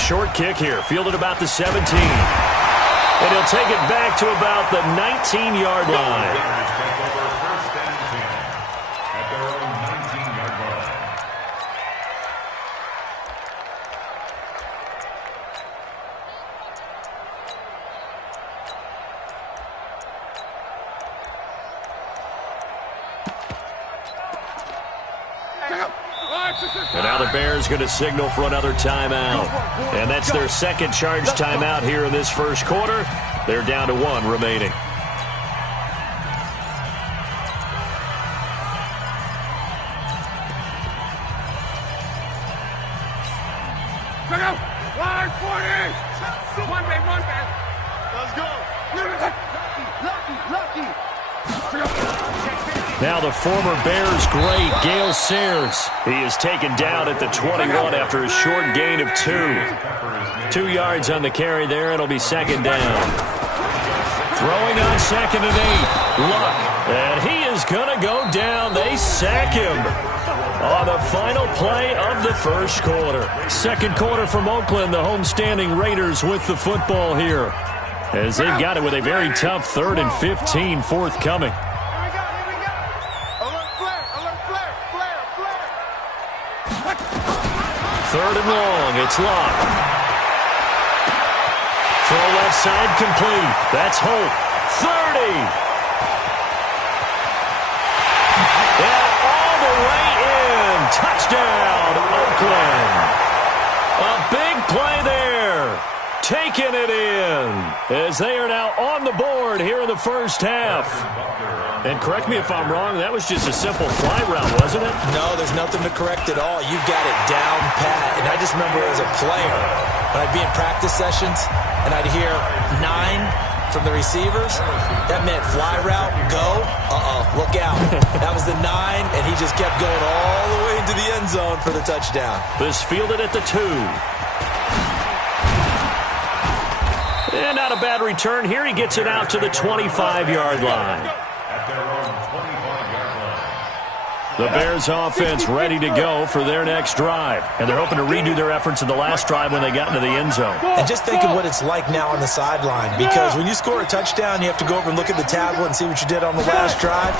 Short kick here, fielded about the 17. And he'll take it back to about the 19-yard line. And now the Bears going to signal for another timeout. And that's their second charge timeout here in this first quarter. They're down to 1 remaining. Line 40! One man. Let's go. Lucky. Now now the former Bears great, Gale Sayers. He is taken down at the 21 after a short gain of 2. 2 yards on the carry there. It'll be second down. Throwing on second and 8. Luck. And he is going to go down. They sack him on the final play of the first quarter. Second quarter from Oakland. The homestanding Raiders with the football here, as they've got it with a very tough 3rd and 15 forthcoming. Third and long. It's Luck. Throw left side complete. That's Hope. 30. And all the way in. Touchdown, Oakland. A big play there. Taking it in as they are now on the board here in the first half. And correct me if I'm wrong, that was just a simple fly route, wasn't it? No, there's nothing to correct at all. You've got it down pat. And I just remember as a player, when I'd be in practice sessions and I'd hear 9 from the receivers, that meant fly route, go, look out. That was the 9, and he just kept going all the way into the end zone for the touchdown. This fielded at the 2. And not a bad return here. He gets it out to the 25-yard line. The Bears offense ready to go for their next drive. And they're hoping to redo their efforts in the last drive when they got into the end zone. And just think of what it's like now on the sideline, because when you score a touchdown, you have to go over and look at the tablet and see what you did on the last drive.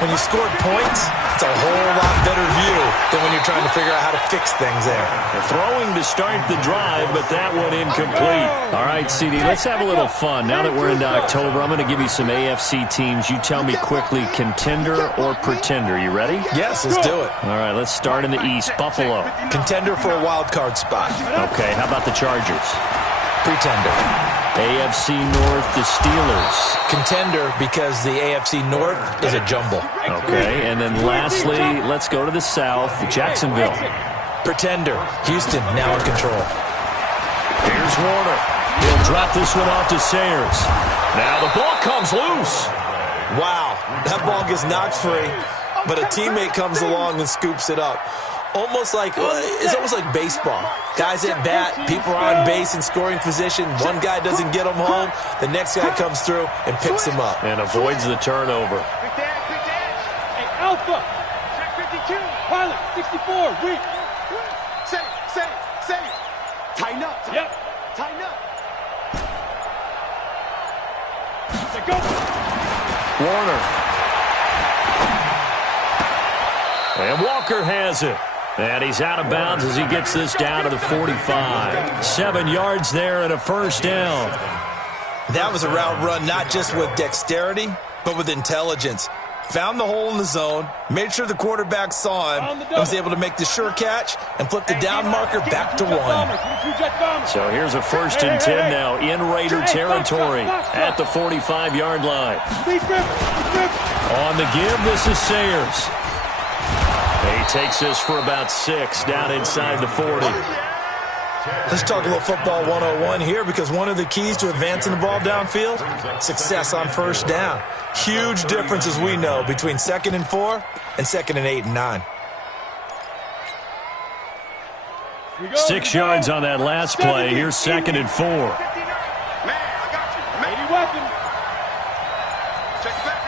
When you scored points, it's a whole lot better view than when you're trying to figure out how to fix things there. They're throwing to start the drive, but that one incomplete. All right, CD, let's have a little fun. Now that we're into October, I'm going to give you some AFC teams. You tell me quickly, contender or pretender. You ready? Yes, let's do it. All right, let's start in the East. Buffalo. Contender for a wild card spot. Okay, how about the Chargers? Pretender. AFC North, the Steelers. Contender because the AFC North is a jumble. Okay, and then lastly, let's go to the South, Jacksonville. Pretender. Houston now in control. Here's Warner. He'll drop this one off to Sayers. Now the ball comes loose. Wow, that ball gets knocked free, but a teammate comes along and scoops it up. It's almost like baseball. Guys at bat, people are on base in scoring position. One guy doesn't get him home. The next guy comes through and picks him up. And avoids the turnover. Hey, Alpha. Check 52. Pilot, 64. Weak. Safe. Tighten up. Yep. Tighten up. Let's go. Warner. And Walker has it. And he's out of bounds as he gets this down to the 45. 7 yards there and a first down. That was a route run not just with dexterity, but with intelligence. Found the hole in the zone, made sure the quarterback saw him, and was able to make the sure catch and flip the down marker back to 1. So here's a 1st and 10 now in Raider territory at the 45-yard line. On the give, this is Sayers. He takes this for about 6 down inside the 40. Let's talk a little football 101 here, because one of the keys to advancing the ball downfield, success on first down. Huge difference, as we know, between 2nd and 4 and 2nd and 8 and 9. 6 yards on that last play. Here's 2nd and 4. Man, I got you. 80 weapon. Check the backer.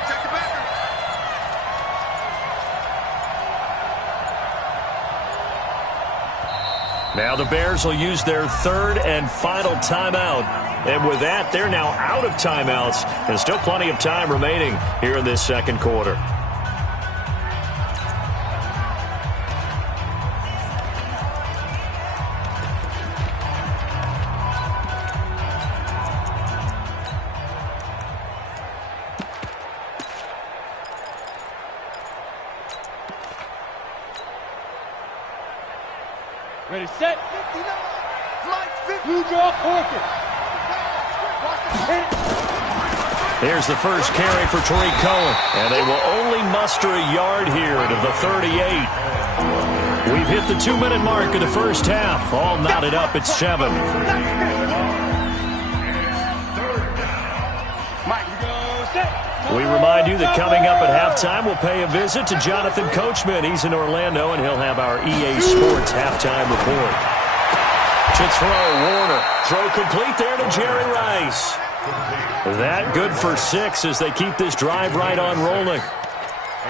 Now the Bears will use their 3rd and final timeout. And with that, they're now out of timeouts. And still plenty of time remaining here in this second quarter. Ready, set. Blue jaw, Corker. Here's the first carry for Tariq Cohen. And they will only muster a yard here to the 38. We've hit the 2-minute mark of the first half. All knotted up at 7. Mike, go set. We remind you that coming up at halftime, we'll pay a visit to Jonathan Coachman. He's in Orlando, and he'll have our EA Sports halftime report. To throw, Warner. Throw complete there to Jerry Rice. That good for 6 as they keep this drive right on rolling.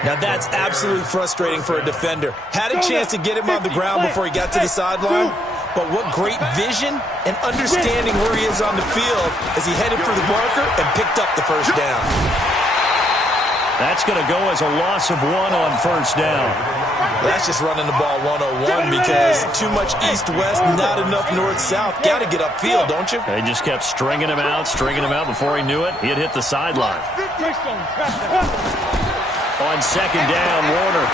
Now that's absolutely frustrating for a defender. Had a chance to get him on the ground before he got to the sideline, but what great vision and understanding where he is on the field as he headed for the marker and picked up the first down. That's going to go as a loss of 1 on first down. That's just running the ball 101 because too much east-west, not enough north-south. Got to get upfield, don't you? They just kept stringing him out before he knew it. He had hit the sideline. On second down, Warner.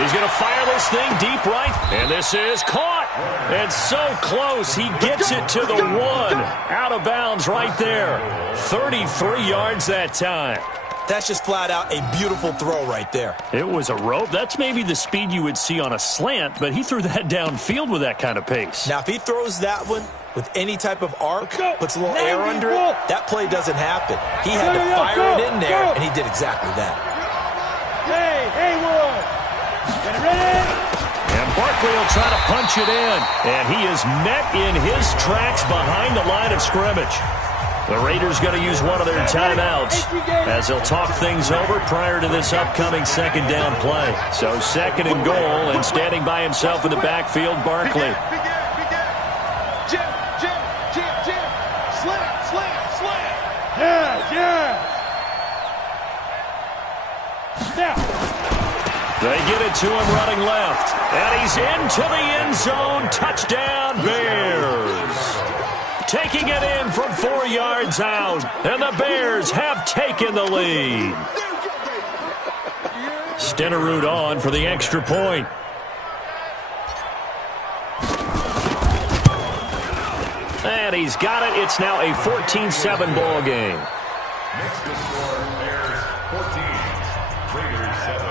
He's going to fire this thing deep right, and this is caught. And so close, he gets it to the 1. Out of bounds right there. 33 yards that time. That's just flat out a beautiful throw right there. It was a rope. That's maybe the speed you would see on a slant, but he threw that downfield with that kind of pace. Now, if he throws that one with any type of arc, puts a little air under it, that play doesn't happen. He had to fire it in there, and he did exactly that. Hey, Haywood! Get ready! And Barkley will try to punch it in, and he is met in his tracks behind the line of scrimmage. The Raiders going to use one of their timeouts as they'll talk things over prior to this upcoming second down play. So second and goal, and standing by himself in the backfield, Barkley. Jim. Slam. Yeah. Now. They get it to him running left, and he's into the end zone. Touchdown, Bears. Taking it in from 4 yards out, and the Bears have taken the lead. Stenerud on for the extra point. And he's got it. It's now a 14-7 ball game. Next to score, Bears 14, Raiders 7.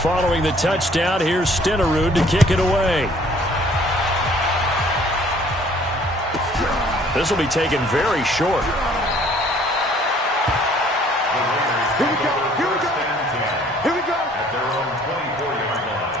Following the touchdown, here's Stenerud to kick it away. This will be taken very short. Here we go. At their own 24-yard line.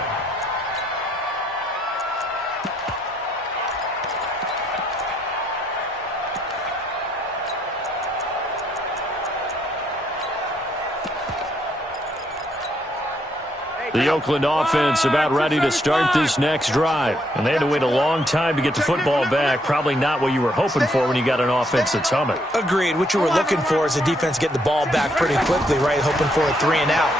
The Oakland offense about ready to start this next drive. And they had to wait a long time to get the football back. Probably not what you were hoping for when you got an offense that's humming. Agreed. What you were looking for is the defense getting the ball back pretty quickly, right? Hoping for a 3 and out.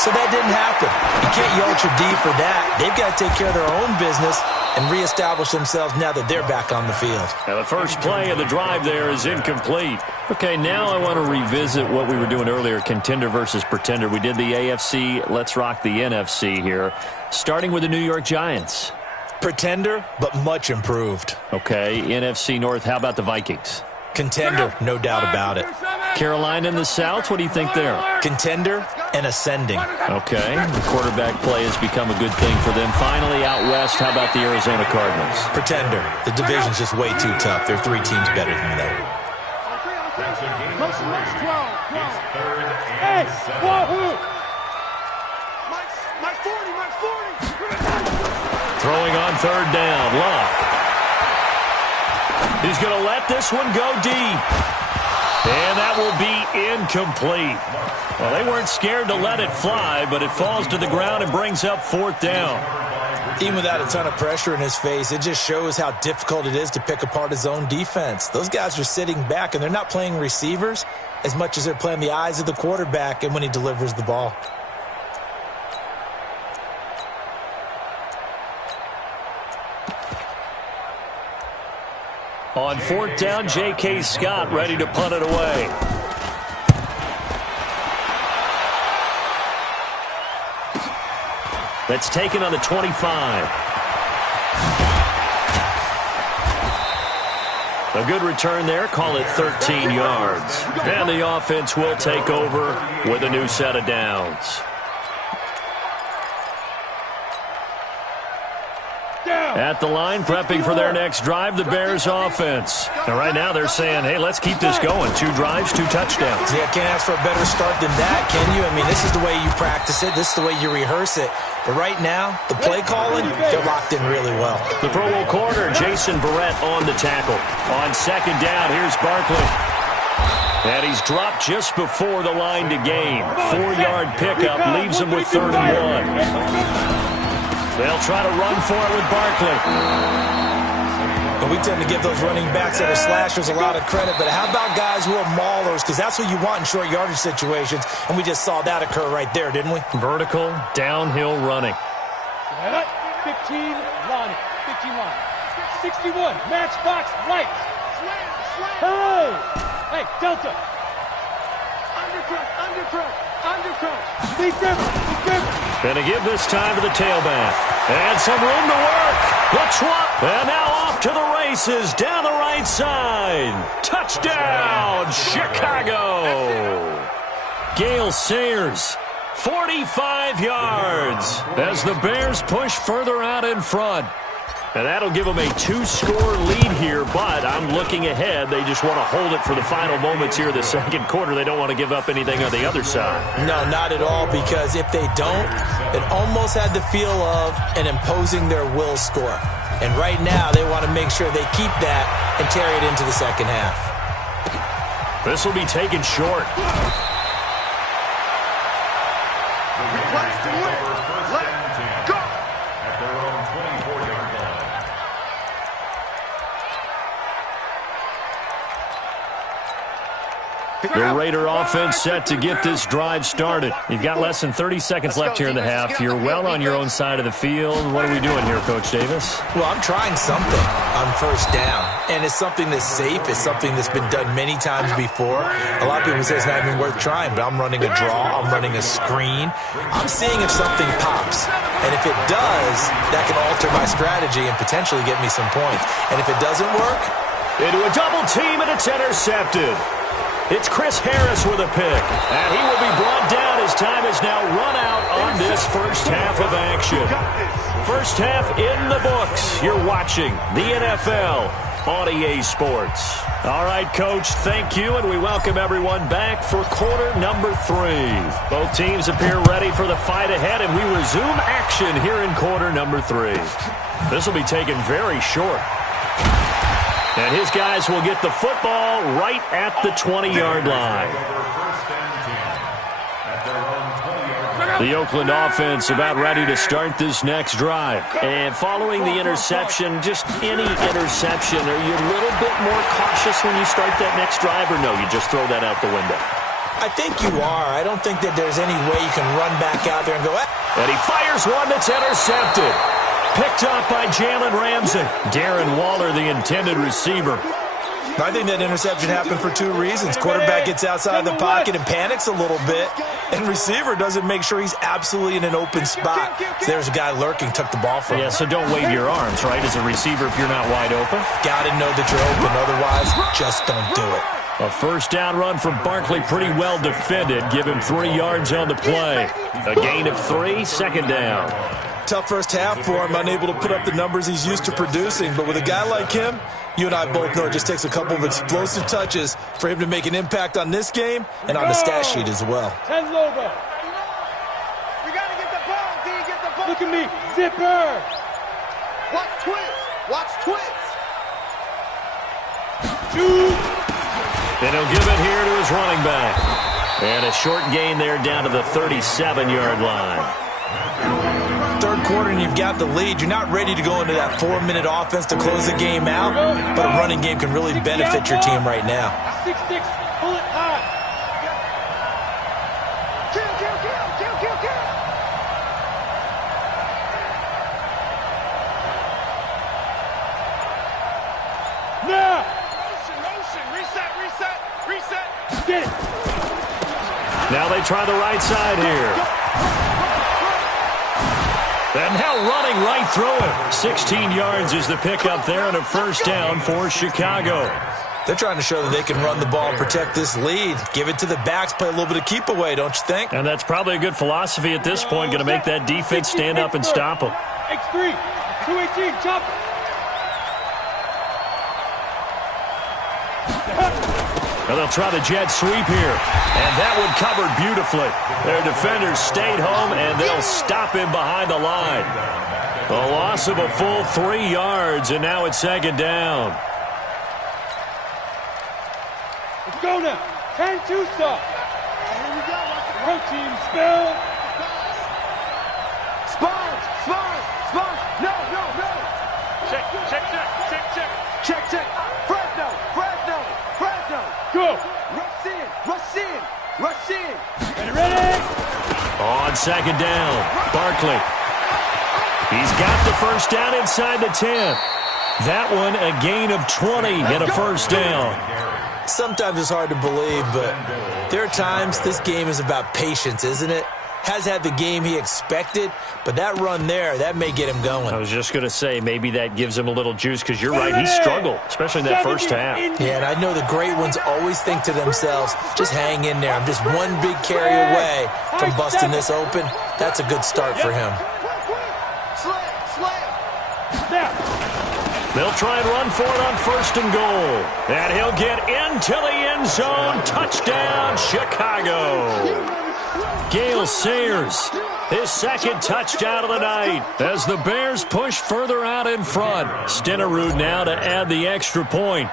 So that didn't happen. You can't yell at your D for that. They've got to take care of their own business and reestablish themselves now that they're back on the field. Now the first play of the drive there is incomplete. Okay, now I want to revisit what we were doing earlier, contender versus pretender. We did the AFC, let's rock the NFC here, starting with the New York Giants. Pretender, but much improved. Okay, NFC North, how about the Vikings? Contender, no doubt about it. Carolina in the South, what do you think there? Contender and ascending. Okay, the quarterback play has become a good thing for them. Finally, out west, how about the Arizona Cardinals? Pretender. The division's just way too tough. There are 3 teams better than them. That's a game of 3. It's 3rd Hey, and 7. Wahoo! My 40. Throwing on 3rd down, Locke. He's going to let this one go deep. And that will be incomplete. Well, they weren't scared to let it fly, but it falls to the ground and brings up 4th down. Even without a ton of pressure in his face, it just shows how difficult it is to pick apart his own defense. Those guys are sitting back, and they're not playing receivers as much as they're playing the eyes of the quarterback and when he delivers the ball. On 4th down, J.K. Scott ready to punt it away. That's taken on the 25. A good return there, call it 13 yards. And the offense will take over with a new set of downs. Down. At the line, prepping for their next drive, the Bears offense. And right now they're saying, hey, let's keep this going. 2 drives, 2 touchdowns. Yeah, can't ask for a better start than that, can you? I mean, this is the way you practice it. This is the way you rehearse it. But right now, the play calling, they're locked in really well. The Pro Bowl corner, Jason Barrett, on the tackle. On second down, here's Barkley. And he's dropped just before the line to gain. 4-yard pickup leaves him with 3rd and 1. They'll try to run for it with Barkley. And we tend to give those running backs that are slashers a lot of credit, but how about guys who are maulers? Because that's what you want in short yardage situations, and we just saw that occur right there, didn't we? Vertical, downhill running. 15 line. 15 line. 61, matchbox right. Hey! Hey, Delta. Undercrunch. Big gripper. Gonna give this time to the tailback. And some room to work. And now off to the races down the right side. Touchdown, Chicago. Gale Sayers, 45 yards as the Bears push further out in front. And that'll give them a 2-score lead here, but I'm looking ahead. They just want to hold it for the final moments here of the second quarter. They don't want to give up anything on the other side. No, not at all, because if they don't, it almost had the feel of an imposing their will score. And right now, they want to make sure they keep that and carry it into the second half. This will be taken short. The Raider offense set to get this drive started. You've got less than 30 seconds left here in the half. You're well on your own side of the field. What are we doing here, Coach Davis? Well, I'm trying something on first down, and it's something that's safe. It's something that's been done many times before. A lot of people say it's not even worth trying, but I'm running a draw. I'm running a screen. I'm seeing if something pops, and if it does, that can alter my strategy and potentially get me some points. And if it doesn't work, into a double team, and it's intercepted. It's Chris Harris with a pick, and he will be brought down as time is now run out on this first half of action. First half in the books. You're watching the NFL on EA Sports. All right, Coach, thank you, and we welcome everyone back for quarter number 3. Both teams appear ready for the fight ahead, and we resume action here in quarter number 3. This will be taken very short. And his guys will get the football right at the 20-yard line. The Oakland offense about ready to start this next drive. And following the interception, just any interception, are you a little bit more cautious when you start that next drive, or no, you just throw that out the window? I think you are. I don't think that there's any way you can run back out there and go, And he fires one that's intercepted. Picked up by Jalen Ramsey. Darren Waller, the intended receiver. I think that interception happened for 2 reasons. Quarterback gets outside the pocket and panics a little bit, and receiver doesn't make sure he's absolutely in an open spot. So there's a guy lurking, took the ball from him. Yeah, so don't wave your arms, right, as a receiver if you're not wide open. Got to know that you're open. Otherwise, just don't do it. A first down run from Barkley, pretty well defended. Give him 3 yards on the play. A gain of 3, second down. Tough first half for him, unable to put up the numbers he's used to producing. But with a guy like him, you and I both know it just takes a couple of explosive touches for him to make an impact on this game and on the stat sheet as well. 10 logo. We got to get the ball, D. Get the ball. Look at me. Zipper. Watch twist. Watch twist. Shoot. And he'll give it here to his running back. And a short gain there down to the 37-yard line. Third quarter and you've got the lead. You're not ready to go into that 4-minute offense to close the game out, but a running game can really benefit your team right now. 6-6, pull it high. Kill. Now. Motion. Reset. Get it. Now they try the right side here. And now running right through him. 16 yards is the pickup there and a first down for Chicago. They're trying to show that they can run the ball and protect this lead. Give it to the backs, play a little bit of keep away, don't you think? And that's probably a good philosophy at this point. Going to make that defense stand up and stop them. X3. 218, chop. And they'll try the jet sweep here. And that one covered beautifully. Their defenders stayed home, and they'll stop him behind the line. A loss of a full 3 yards, and now it's second down. Let's go now. 10-2 stop. Road team spill. Sponge. No. Check. Fresno. Go. Rush in. Ready? On second down, Barkley. He's got the first down inside the 10. That one a gain of 20 and a first down. Sometimes it's hard to believe, but there are times this game is about patience, isn't it? Has had the game he expected, but that run there, that may get him going. I was just going to say, maybe that gives him a little juice, because you're right, he struggled, especially in that first half. Yeah, and I know the great ones always think to themselves, just hang in there. I'm just one big carry away from busting this open. That's a good start for him. They'll try and run for it on first and goal. And he'll get into the end zone. Touchdown, Chicago. Gale Sayers, his second touchdown of the night as the Bears push further out in front. Stenerud now to add the extra point.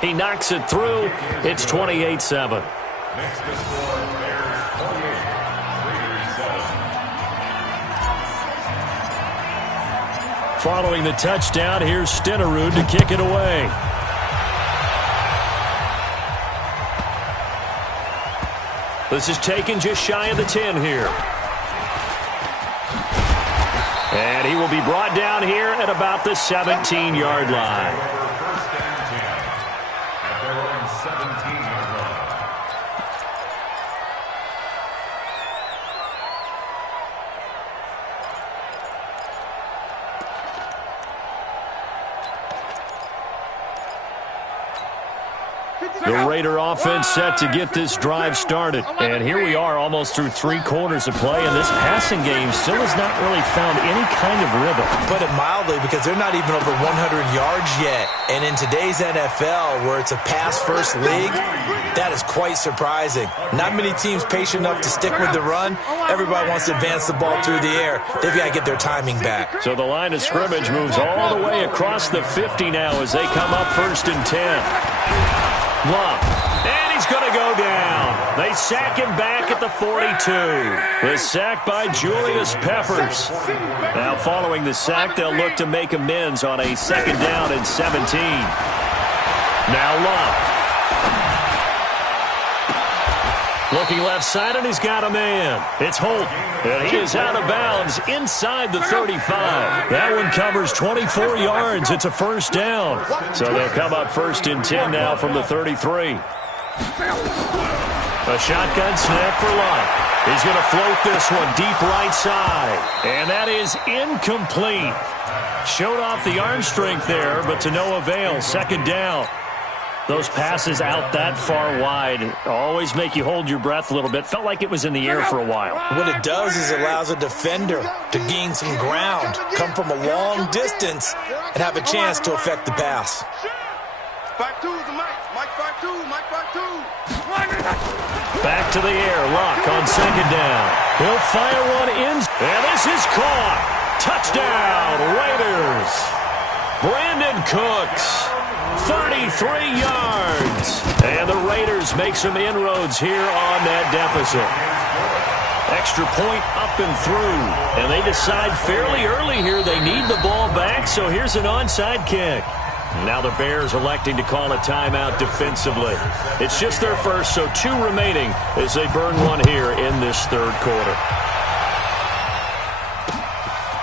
He knocks it through. It's 28-7. Makes the score Bears 28, Raiders 7. Following the touchdown, here's Stenerud to kick it away. This is taken just shy of the 10 here. And he will be brought down here at about the 17-yard line. First and 10 at their own 17-yard line. The Raider offense set to get this drive started. And here we are almost through 3 quarters of play, and this passing game still has not really found any kind of rhythm. Put it mildly, because they're not even over 100 yards yet. And in today's NFL, where it's a pass-first league, that is quite surprising. Not many teams patient enough to stick with the run. Everybody wants to advance the ball through the air. They've got to get their timing back. So the line of scrimmage moves all the way across the 50 now as they come up first and 10. Love. And he's going to go down. They sack him back at the 42. The sack by Julius Peppers. Now following the sack, they'll look to make amends on a second down and 17. Now Love. Looking left side, and he's got a man. It's Holt, and he is out of bounds inside the 35. That one covers 24 yards. It's a first down. So they'll come up first and 10 now from the 33. A shotgun snap for Love. He's going to float this one deep right side. And that is incomplete. Showed off the arm strength there, but to no avail. Second down. Those passes out that far wide always make you hold your breath a little bit. Felt like it was in the air for a while. What it does is it allows a defender to gain some ground, come from a long distance, and have a chance to affect the pass. 5-2's the Mike 5-2, Mike 5-2. Back to the air, Luck on second down. He'll fire one in, and this is caught. Touchdown, Raiders. Brandon Cooks. 33 yards. And the Raiders make some inroads here on that deficit. Extra point up and through. And they decide fairly early here they need the ball back, so here's an onside kick. Now the Bears electing to call a timeout defensively. It's just their first, so 2 remaining as they burn one here in this third quarter.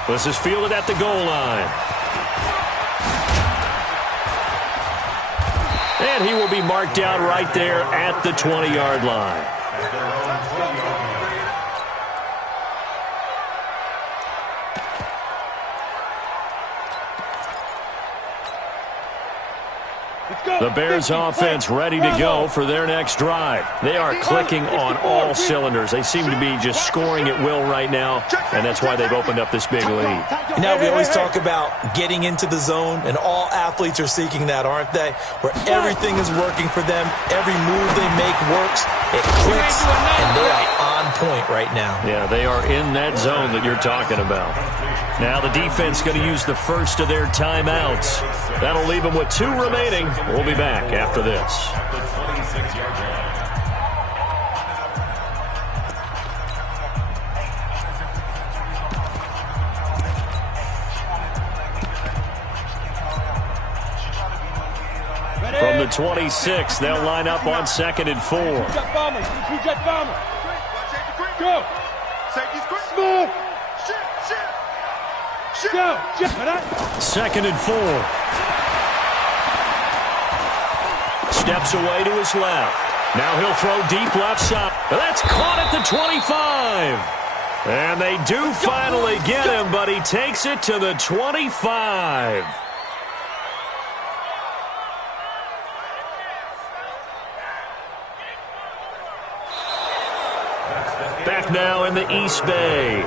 This is fielded at the goal line. And he will be marked out right there at the 20-yard line. Let's go. The Bears offense ready to go for their next drive. They are clicking on all cylinders. They seem to be just scoring at will right now, and that's why they've opened up this big lead. You know, we always talk about getting into the zone, and all athletes are seeking that, aren't they? Where everything is working for them, every move they make works, it clicks, and they are on point right now. Yeah, they are in that zone that you're talking about. Now the defense going to use the first of their timeouts. That'll leave them with 2 remaining. We'll be back after this. From the 26, they'll line up on 2nd and 4. Two-jet bomber. Two-jet bomber. Go. Smooth. Go. 2nd and 4. Steps away to his left. Now he'll throw deep left side. That's caught at the 25. And they do finally get him, but he takes it to the 25. Back now in the East Bay.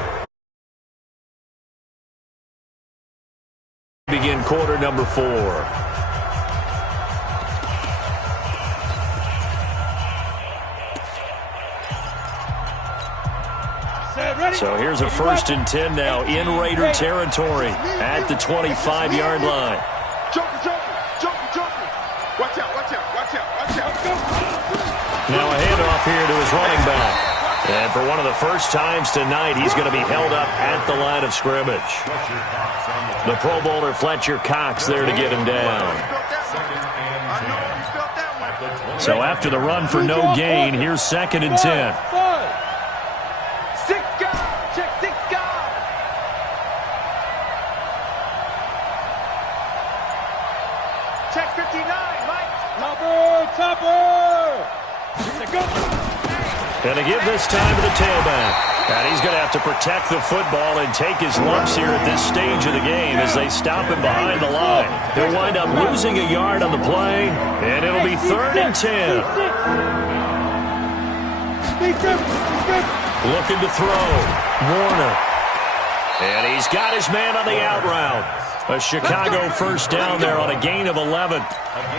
Begin quarter number 4. So here's a 1st and 10 now in Raider territory at the 25-yard line. Now a handoff here to his running back. And for one of the first times tonight, he's going to be held up at the line of scrimmage. The Pro Bowler Fletcher Cox there to get him down. So after the run for no gain, here's 2nd and 10. Check 59, Mike. Topper. And to give this time to the tailback. And he's going to have to protect the football and take his lumps here at this stage of the game as they stop him behind the line. He'll wind up losing a yard on the play, and it'll be 3rd and 10. Looking to throw. Warner. And he's got his man on the out route. A Chicago first down there on a gain of 11.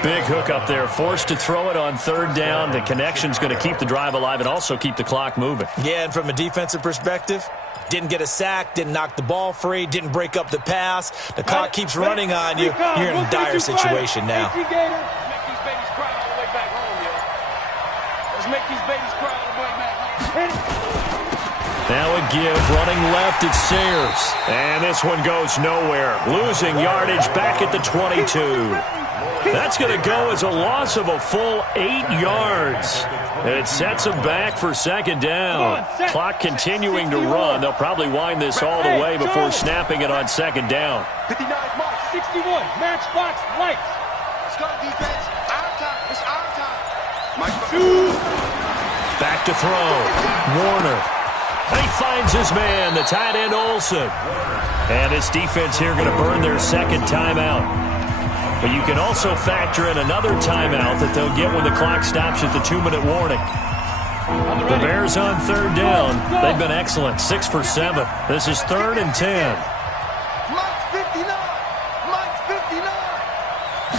Big hook up there. Forced to throw it on 3rd down. The connection's going to keep the drive alive and also keep the clock moving. Yeah, and from a defensive perspective, didn't get a sack, didn't knock the ball free, didn't break up the pass. The clock keeps running on you. You're in a dire situation now. Let's make these babies cry all the way back home, yo. Let's make these babies cry all the way back home. Now a give, running left at Sayers. And this one goes nowhere. Losing yardage back at the 22. That's going to go as a loss of a full 8 yards. And it sets them back for 2nd down. Clock continuing to run. They'll probably wind this all the way before snapping it on 2nd down. 59, Mark, 61, matchbox, lights. Let's go, defense. Our time. It's our time. Back to throw. Warner. He finds his man, the tight end Olsen. And this defense here going to burn their 2nd timeout. But you can also factor in another timeout that they'll get when the clock stops at the 2-minute warning. The Bears on 3rd down. They've been excellent, 6 for 7. This is 3rd and 10. Mike's 59. Mike's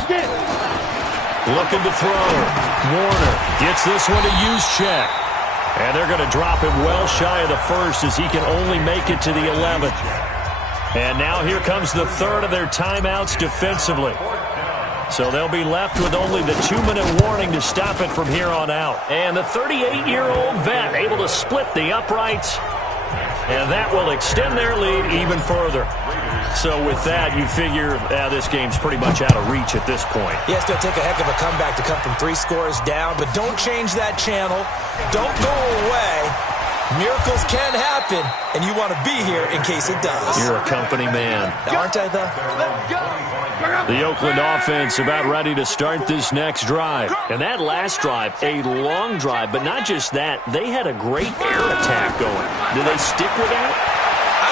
59. Looking to throw. Warner gets this one to use check. And they're going to drop him well shy of the 1st as he can only make it to the 11th. And now here comes the 3rd of their timeouts defensively. So they'll be left with only the 2-minute warning to stop it from here on out. And the 38-year-old vet able to split the uprights. And that will extend their lead even further. So with that, you figure this game's pretty much out of reach at this point. Yeah, it's going to take a heck of a comeback to come from 3 scores down, but don't change that channel. Don't go away. Miracles can happen, and you want to be here in case it does. You're a company man. Aren't I, though? The Oakland offense about ready to start this next drive. And that last drive, a long drive, but not just that. They had a great air attack going. Do they stick with that?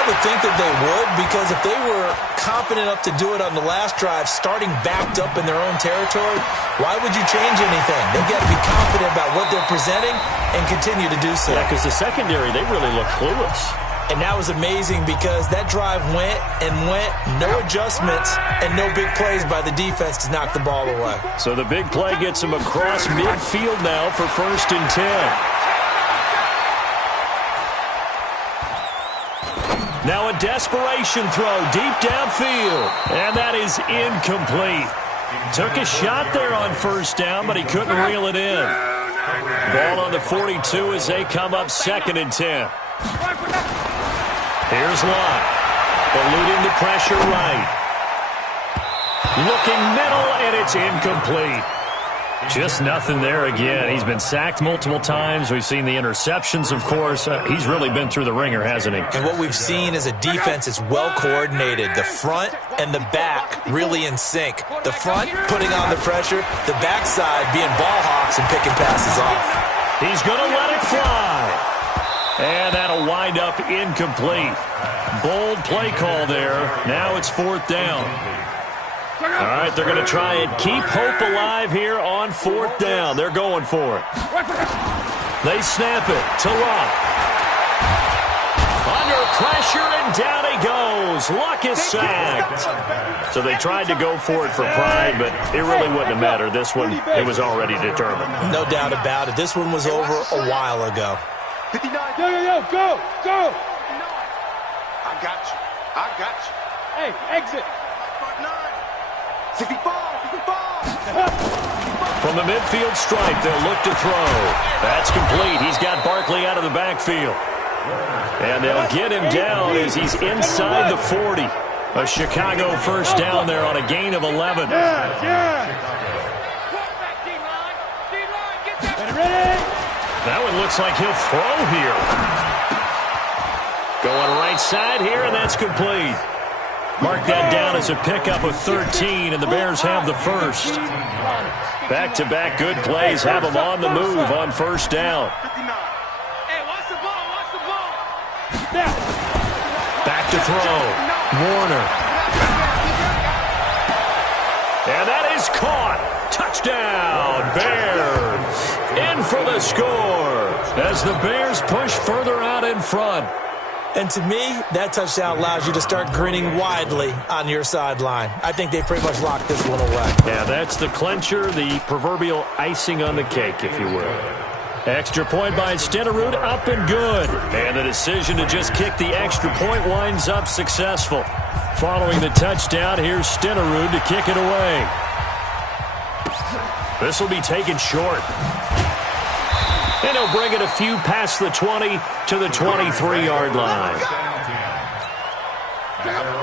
I I would think that they would, because if they were confident enough to do it on the last drive, starting backed up in their own territory, why would you change anything? They've got to be confident about what they're presenting and continue to do so. Yeah, because the secondary, they really look clueless. And that was amazing because that drive went and went, no adjustments and no big plays by the defense to knock the ball away. So the big play gets him across midfield now for 1st and 10. Now a desperation throw deep downfield, and that is incomplete. Took a shot there on 1st down, but he couldn't reel it in. Ball on the 42 as they come up 2nd and 10. Here's Lott, eluding the pressure right. Looking middle, and it's incomplete. Just nothing there again. He's been sacked multiple times. We've seen the interceptions, of course. He's really been through the ringer, hasn't he? And what we've seen is a defense that's well coordinated. The front and the back really in sync. The front putting on the pressure, the backside being ball hawks and picking passes off. He's going to let it fly. And that'll wind up incomplete. Bold play call there. Now it's 4th down. All right, they're going to try and keep hope alive here on 4th down. They're going for it. They snap it to Lott. Under pressure, and down he goes. Luck is sacked. So they tried to go for it for pride, but it really wouldn't have mattered. This one, it was already determined. No doubt about it. This one was over a while ago. 59. Yo, go. I got you. Hey, exit. 65. From the midfield stripe, they'll look to throw. That's complete. He's got Barkley out of the backfield. And they'll get him down as he's inside the 40. A Chicago 1st down there on a gain of 11. That one looks like he'll throw here. Going right side here, and that's complete. Mark that down as a pickup of 13, and the Bears have the 1st. Back-to-back good plays have them on the move on 1st down. Hey, watch the ball. Back to throw. Warner. And that is caught. Touchdown, Bears. In for the score as the Bears push further out in front. And to me, that touchdown allows you to start grinning widely on your sideline. I think they pretty much locked this one away. Yeah, that's the clincher, the proverbial icing on the cake, if you will. Extra point by Stenerud, up and good. And the decision to just kick the extra point winds up successful. Following the touchdown, here's Stenerud to kick it away. This will be taken short. And he'll bring it a few past the 20 to the 23-yard line.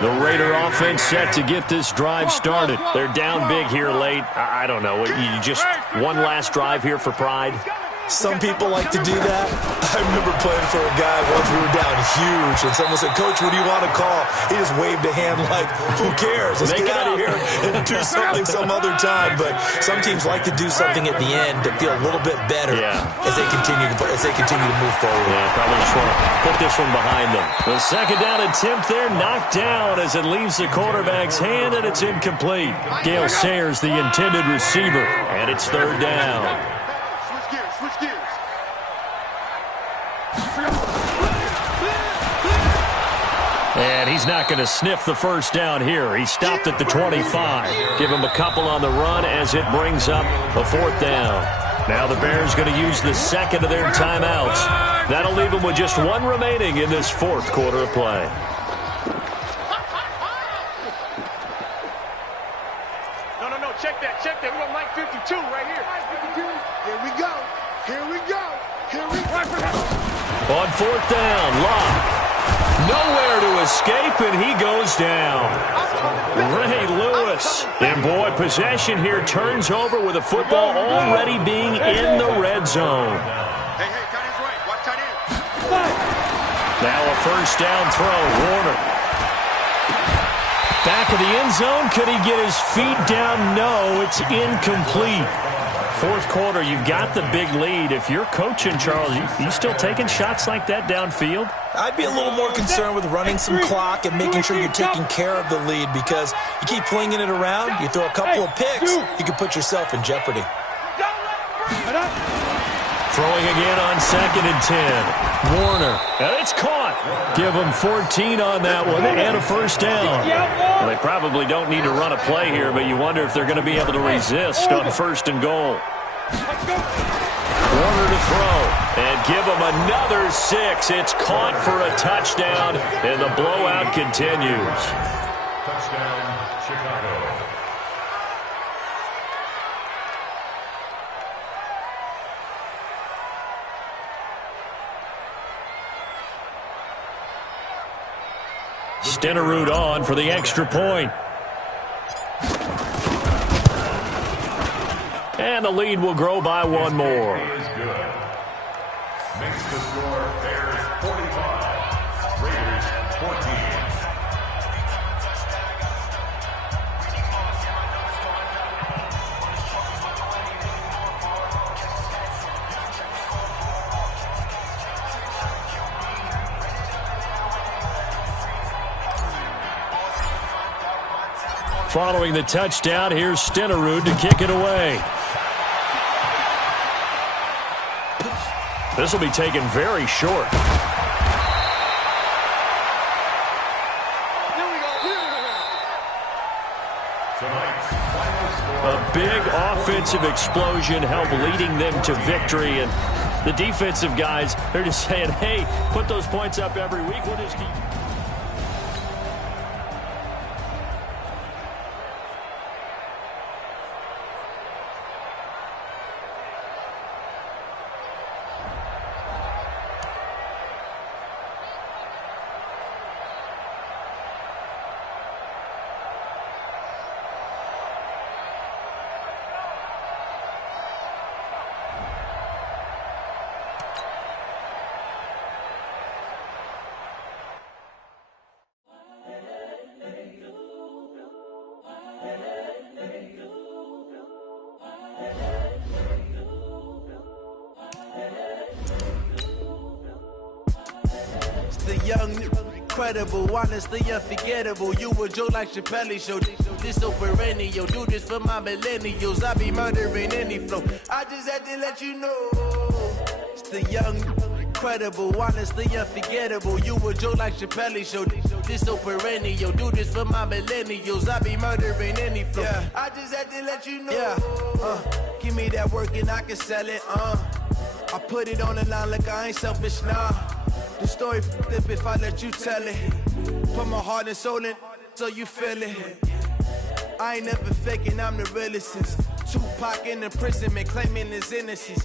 The Raider offense set to get this drive started. They're down big here late. I don't know. You just one last drive here for pride? Some people like to do that. I remember playing for a guy once. We were down huge, and someone said, "Coach, what do you want to call?" He just waved a hand like, "Who cares? Let's get out of here and do something some other time." But some teams like to do something at the end to feel a little bit better as they continue to move forward. Yeah, probably just want to put this one behind them. The 2nd down attempt there knocked down as it leaves the quarterback's hand, and it's incomplete. Gale Sayers, the intended receiver, and it's 3rd down. And he's not going to sniff the 1st down here. He stopped at the 25. Give him a couple on the run as it brings up a 4th down. Now the Bears going to use the 2nd of their timeouts. That'll leave them with just 1 remaining in this 4th quarter of play. No, check that. We got Mike 52 right here. Here we go. On 4th down, Lott. Nowhere to escape, and he goes down. Ray Lewis. And, boy, possession here turns over with the football already being in the red zone. Hey, tight end's right. Watch tight end. Now a 1st down throw. Warner. Back of the end zone. Could he get his feet down? No, it's incomplete. Fourth quarter, you've got the big lead. If you're coaching, Charles, you still taking shots like that downfield? I'd be a little more concerned with running some clock and making sure you're taking care of the lead, because you keep flinging it around, you throw a couple of picks, you can put yourself in jeopardy. Throwing again on 2nd and 10. Warner, and it's caught. Give them 14 on that one and a first down. Well, they probably don't need to run a play here, but you wonder if they're going to be able to resist on 1st and goal. Warner to throw, and give them another 6. It's caught for a touchdown, and the blowout continues. Touchdown, Chicago. Stenerud on for the extra point. And the lead will grow by one more. Is good. Makes the score Bears 45, Raiders 14. Following the touchdown, here's Stenerud to kick it away. This will be taken very short. A big offensive explosion helped leading them to victory, and the defensive guys, they're just saying, hey, put those points up every week. We'll just keep... The young, incredible, honestly unforgettable. You a joke like Chappelle Show. This so perennial. Do this for my millennials. I be murdering any flow. I just had to let you know. It's the young, incredible, honestly unforgettable. You a joke like Chappelle Show. This so perennial. Do this for my millennials. I be murdering any flow. Yeah. I just had to let you know. Yeah. Give me that work and I can sell it. I put it on the line like I ain't selfish, nah. The story flip if I let you tell it. Put my heart and soul in so you feel it. I ain't never faking, I'm the realest since Tupac in imprisonment, claiming his innocence.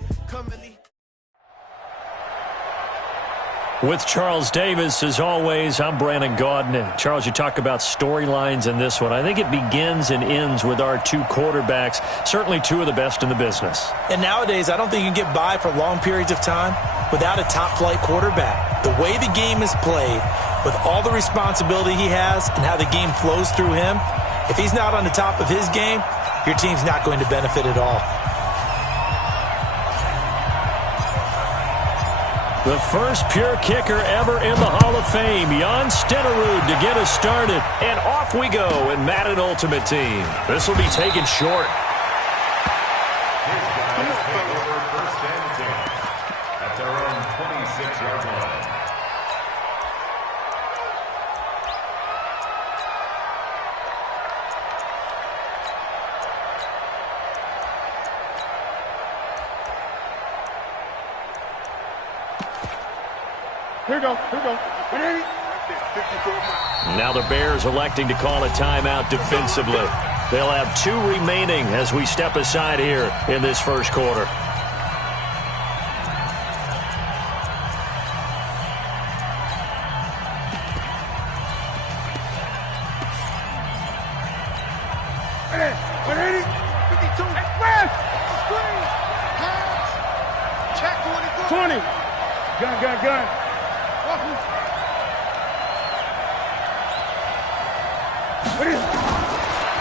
With Charles Davis, as always, I'm Brandon Gaudin. Charles, you talk about storylines in this one. I think it begins and ends with our two quarterbacks, certainly two of the best in the business. And nowadays, I don't think you can get by for long periods of time without a top-flight quarterback. The way the game is played, with all the responsibility he has and how the game flows through him, if he's not on the top of his game, your team's not going to benefit at all. The first pure kicker ever in the Hall of Fame, Jan Stenerud, to get us started. And off we go in Madden Ultimate Team. This will be taken short. His guys take over 1st and 10 at their own 26-yard line. Here we go. Now the Bears electing to call a timeout defensively. They'll have 2 remaining as we step aside here in this first quarter. Gun.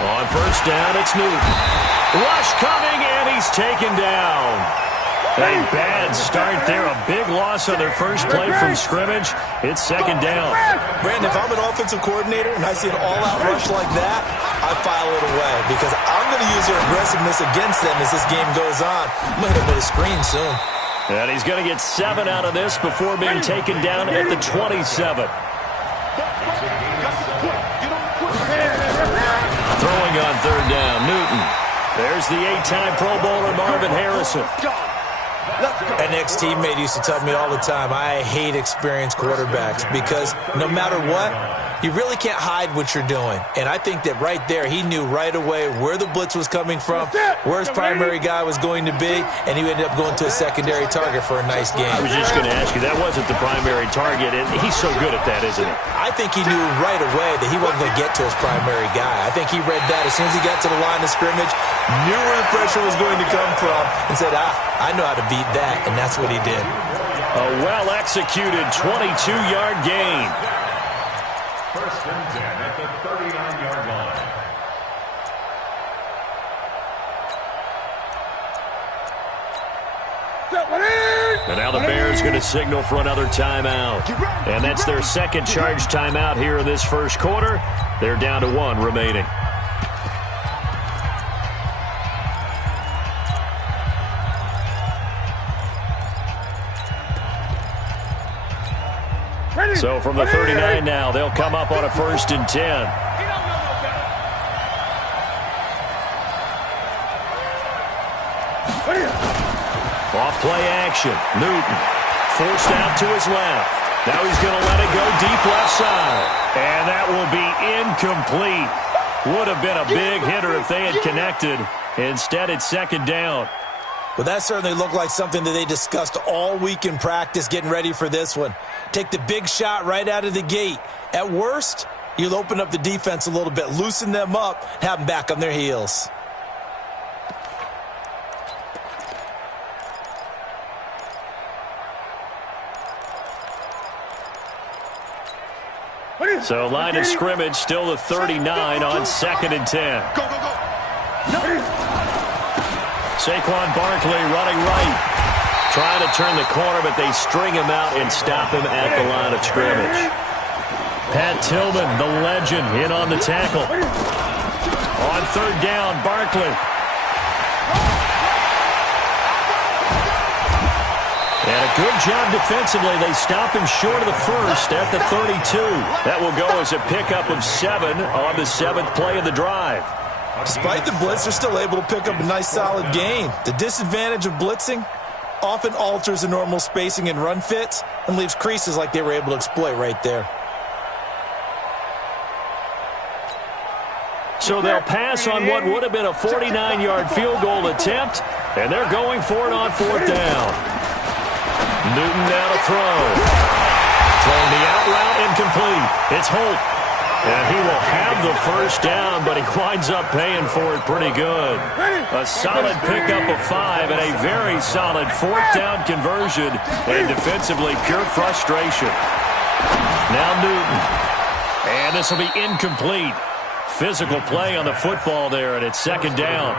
On first down, it's Newton. Rush coming, and he's taken down. A bad start there. A big loss on their first play from scrimmage. It's second down. Brandon, if I'm an offensive coordinator and I see an all-out rush like that, I file it away because I'm going to use their aggressiveness against them as this game goes on. I'm going to hit him with a screen soon. And he's going to get 7 out of this before being taken down at the 27. Throwing on third down, Newton. There's the 8-time Pro Bowler Marvin Harrison. An ex-teammate used to tell me all the time, I hate experienced quarterbacks because no matter what, you really can't hide what you're doing. And I think that right there, he knew right away where the blitz was coming from, where his primary guy was going to be, and he ended up going to a secondary target for a nice game. I was just going to ask you, that wasn't the primary target, and he's so good at that, isn't he? I think he knew right away that he wasn't going to get to his primary guy. I think he read that as soon as he got to the line of scrimmage, knew where the pressure was going to come from, and said, I know how to beat that, and that's what he did. A well-executed 22-yard gain. First and 10 at the 39-yard line. And now the Bears going to signal for another timeout. And that's their second charge timeout here in this first quarter. They're down to 1 remaining. So from the 39 now, they'll come up on a 1st and 10. Off play action. Newton forced out to his left. Now he's going to let it go deep left side. And that will be incomplete. Would have been a big hitter if they had connected. Instead, it's second down. Well, that certainly looked like something that they discussed all week in practice getting ready for this one. Take the big shot right out of the gate. At worst, you'll open up the defense a little bit, loosen them up, have them back on their heels. So line of scrimmage still the 39 on 2nd and 10. Go, go, go. No. Saquon Barkley running right. Trying to turn the corner, but they string him out and stop him at the line of scrimmage. Pat Tillman, the legend, in on the tackle. On 3rd down, Barkley. And a good job defensively. They stop him short of the 1st at the 32. That will go as a pickup of 7 on the 7th play of the drive. Despite the blitz, they're still able to pick up a nice solid gain. The disadvantage of blitzing often alters the normal spacing and run fits and leaves creases like they were able to exploit right there. So they'll pass on what would have been a 49-yard field goal attempt, and they're going for it on 4th down. Newton now to throw. Throwing the out route incomplete. It's Holt. And he will have the 1st down, but he winds up paying for it pretty good. A solid pickup of 5 and a very solid 4th down conversion. And defensively, pure frustration. Now Newton. And this will be incomplete. Physical play on the football there, and it's 2nd down.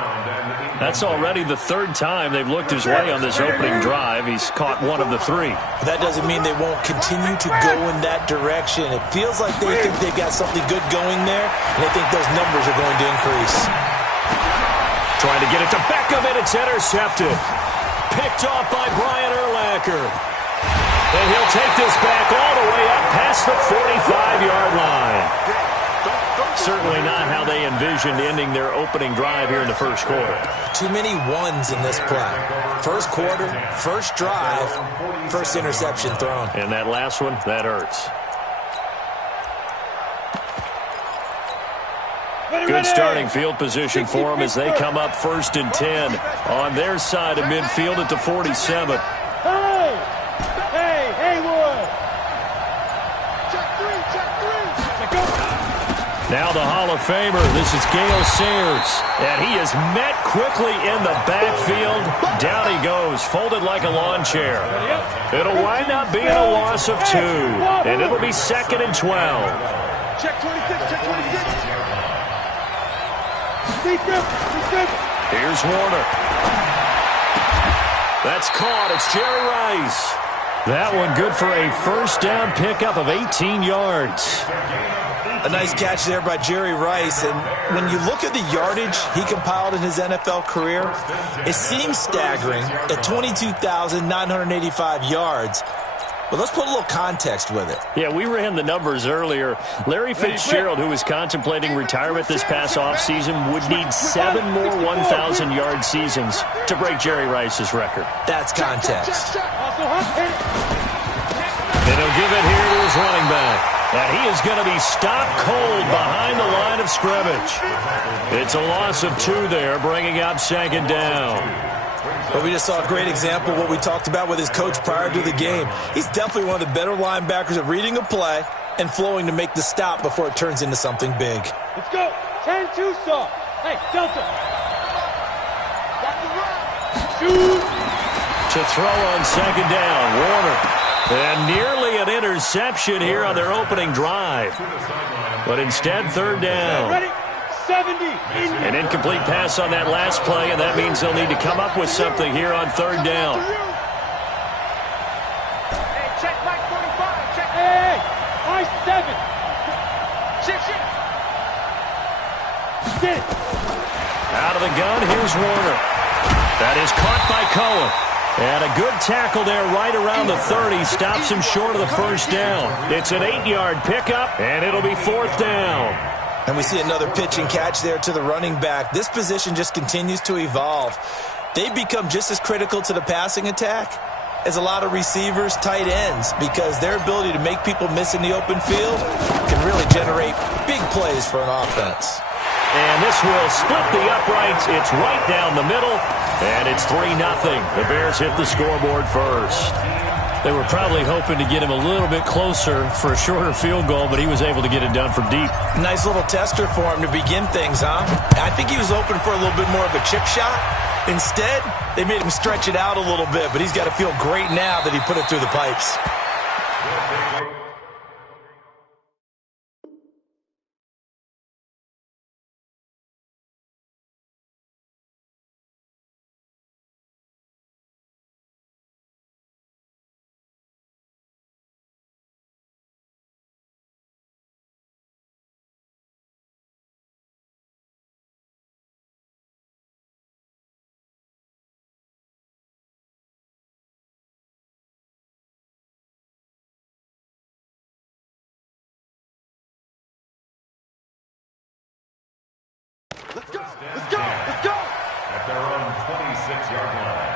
That's already the 3rd time they've looked his way on this opening drive. He's caught 1 of the 3. That doesn't mean they won't continue to go in that direction. It feels like they think they've got something good going there, and they think those numbers are going to increase. Trying to get it to Beckham, and it's intercepted. Picked off by Brian Urlacher. And he'll take this back all the way up past the 45-yard line. Certainly not how they envisioned ending their opening drive here in the first quarter. Too many ones in this play. First quarter, first drive, first interception thrown. And that last one, that hurts. Good starting field position for them as they come up 1st and 10 on their side of midfield at the 47. Hey, Haywood. Check 3, check 3. Now the Hall of Famer, this is Gale Sayers, and he is met quickly in the backfield. Down he goes, folded like a lawn chair. It'll wind up being a loss of 2, and it'll be 2nd and 12. Check 26, check 26. Defense. Here's Warner. That's caught. It's Jerry Rice. That one good for a first down pickup of 18 yards. A nice catch there by Jerry Rice. And when you look at the yardage he compiled in his NFL career, it seems staggering at 22,985 yards. But let's put a little context with it. Yeah, we ran the numbers earlier. Larry Fitzgerald, who was contemplating retirement this past offseason, would need 7 more 1,000-yard seasons to break Jerry Rice's record. That's context. And he'll give it here to his running back. And he is going to be stopped cold behind the line of scrimmage. It's a loss of 2 there, bringing up second down. But we just saw a great example of what we talked about with his coach prior to the game. He's definitely one of the better linebackers at reading a play and flowing to make the stop before it turns into something big. Let's go. 10-2 saw. Hey, Delta. Shoot. To throw on second down, Warner. And nearly an interception here on their opening drive. But instead, third down. Ready? 70. An incomplete pass on that last play, and that means they'll need to come up with something here on third down. Hey, check Mike 45. Check. Hey, I 7. Shit. Get it. Out of the gun, here's Warner. That is caught by Cohen. And a good tackle there right around the 30. Stops him short of the first down. It's an 8-yard pickup, and it'll be fourth down. And we see another pitch and catch there to the running back. This position just continues to evolve. They've become just as critical to the passing attack as a lot of receivers, tight ends, because their ability to make people miss in the open field can really generate big plays for an offense. And this will split the uprights. It's right down the middle, and it's 3-0. The Bears hit the scoreboard first. They were probably hoping to get him a little bit closer for a shorter field goal, but he was able to get it done from deep. Nice little tester for him to begin things, huh? I think he was open for a little bit more of a chip shot. Instead, they made him stretch it out a little bit, but he's got to feel great now that he put it through the pipes. Let's go! Let's go! Let's go! At their own 26-yard line.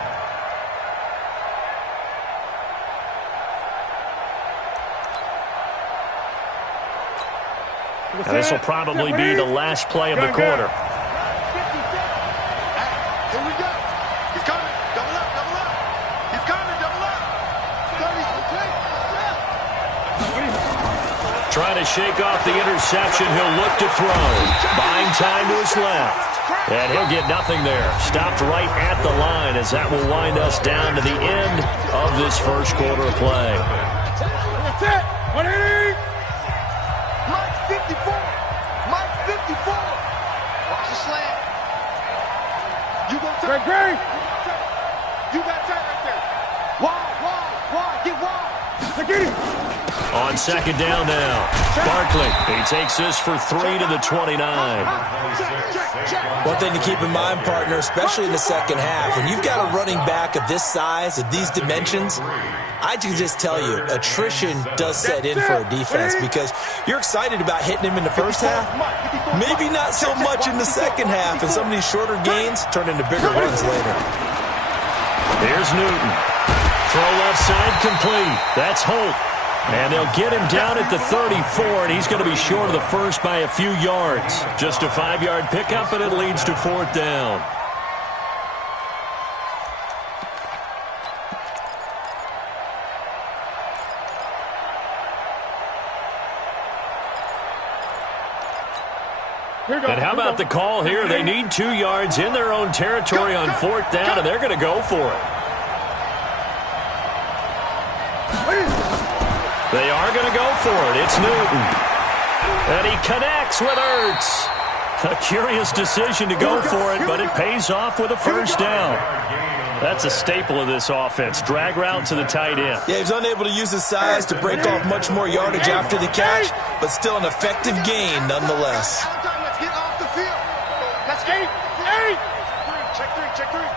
And this will probably be the last play of the quarter. Here we go. He's coming. Double up, double up. He's coming, double up. 30, Trying to shake off the interception. He'll look to throw. Buying time to his left. And he'll get nothing there. Stopped right at the line as that will wind us down to the end of this first quarter of play. That's it. 180. Mike 54. Mike 54. Watch the slant. You go turn. Great. You got turn right there. Wide. Get wide. Get it. On second down now. Barkley. He takes this for 3 to the 29. One thing to keep in mind, partner, especially in the second half, when you've got a running back of this size, of these dimensions, I can just tell you, attrition does set in for a defense because you're excited about hitting him in the first half. Maybe not so much in the second half, and some of these shorter gains turn into bigger runs later. Here's Newton. Throw left side complete. That's Holt. And they'll get him down at the 34, and he's going to be short of the first by a few yards. Just a 5-yard pickup, and it leads to fourth down. And how about the call here? They need 2 yards in their own territory on fourth down, and they're going to go for it. They are going to go for it. It's Newton. And he connects with Ertz. A curious decision to go for it, but it pays off with a first down. That's a staple of this offense. Drag route to the tight end. Yeah, he's unable to use his size to break off much more yardage after the catch, but still an effective gain nonetheless. Let's get off the field. Let's get 8. Check three.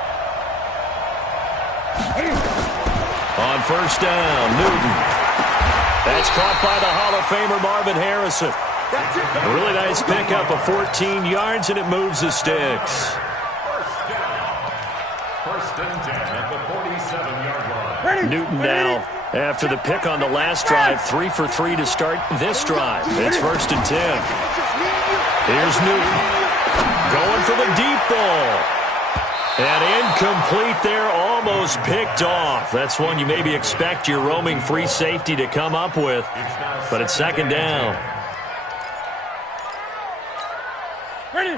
On first down, Newton. That's caught by the Hall of Famer Marvin Harrison. A really nice pickup of 14 yards, and it moves the sticks. First and 10 at the 47-yard line. Newton now, after the pick on the last drive, 3 for 3 to start this drive. It's first and 10. Here's Newton going for the deep ball. And incomplete there, almost picked off. That's one you maybe expect your roaming free safety to come up with, but it's second down.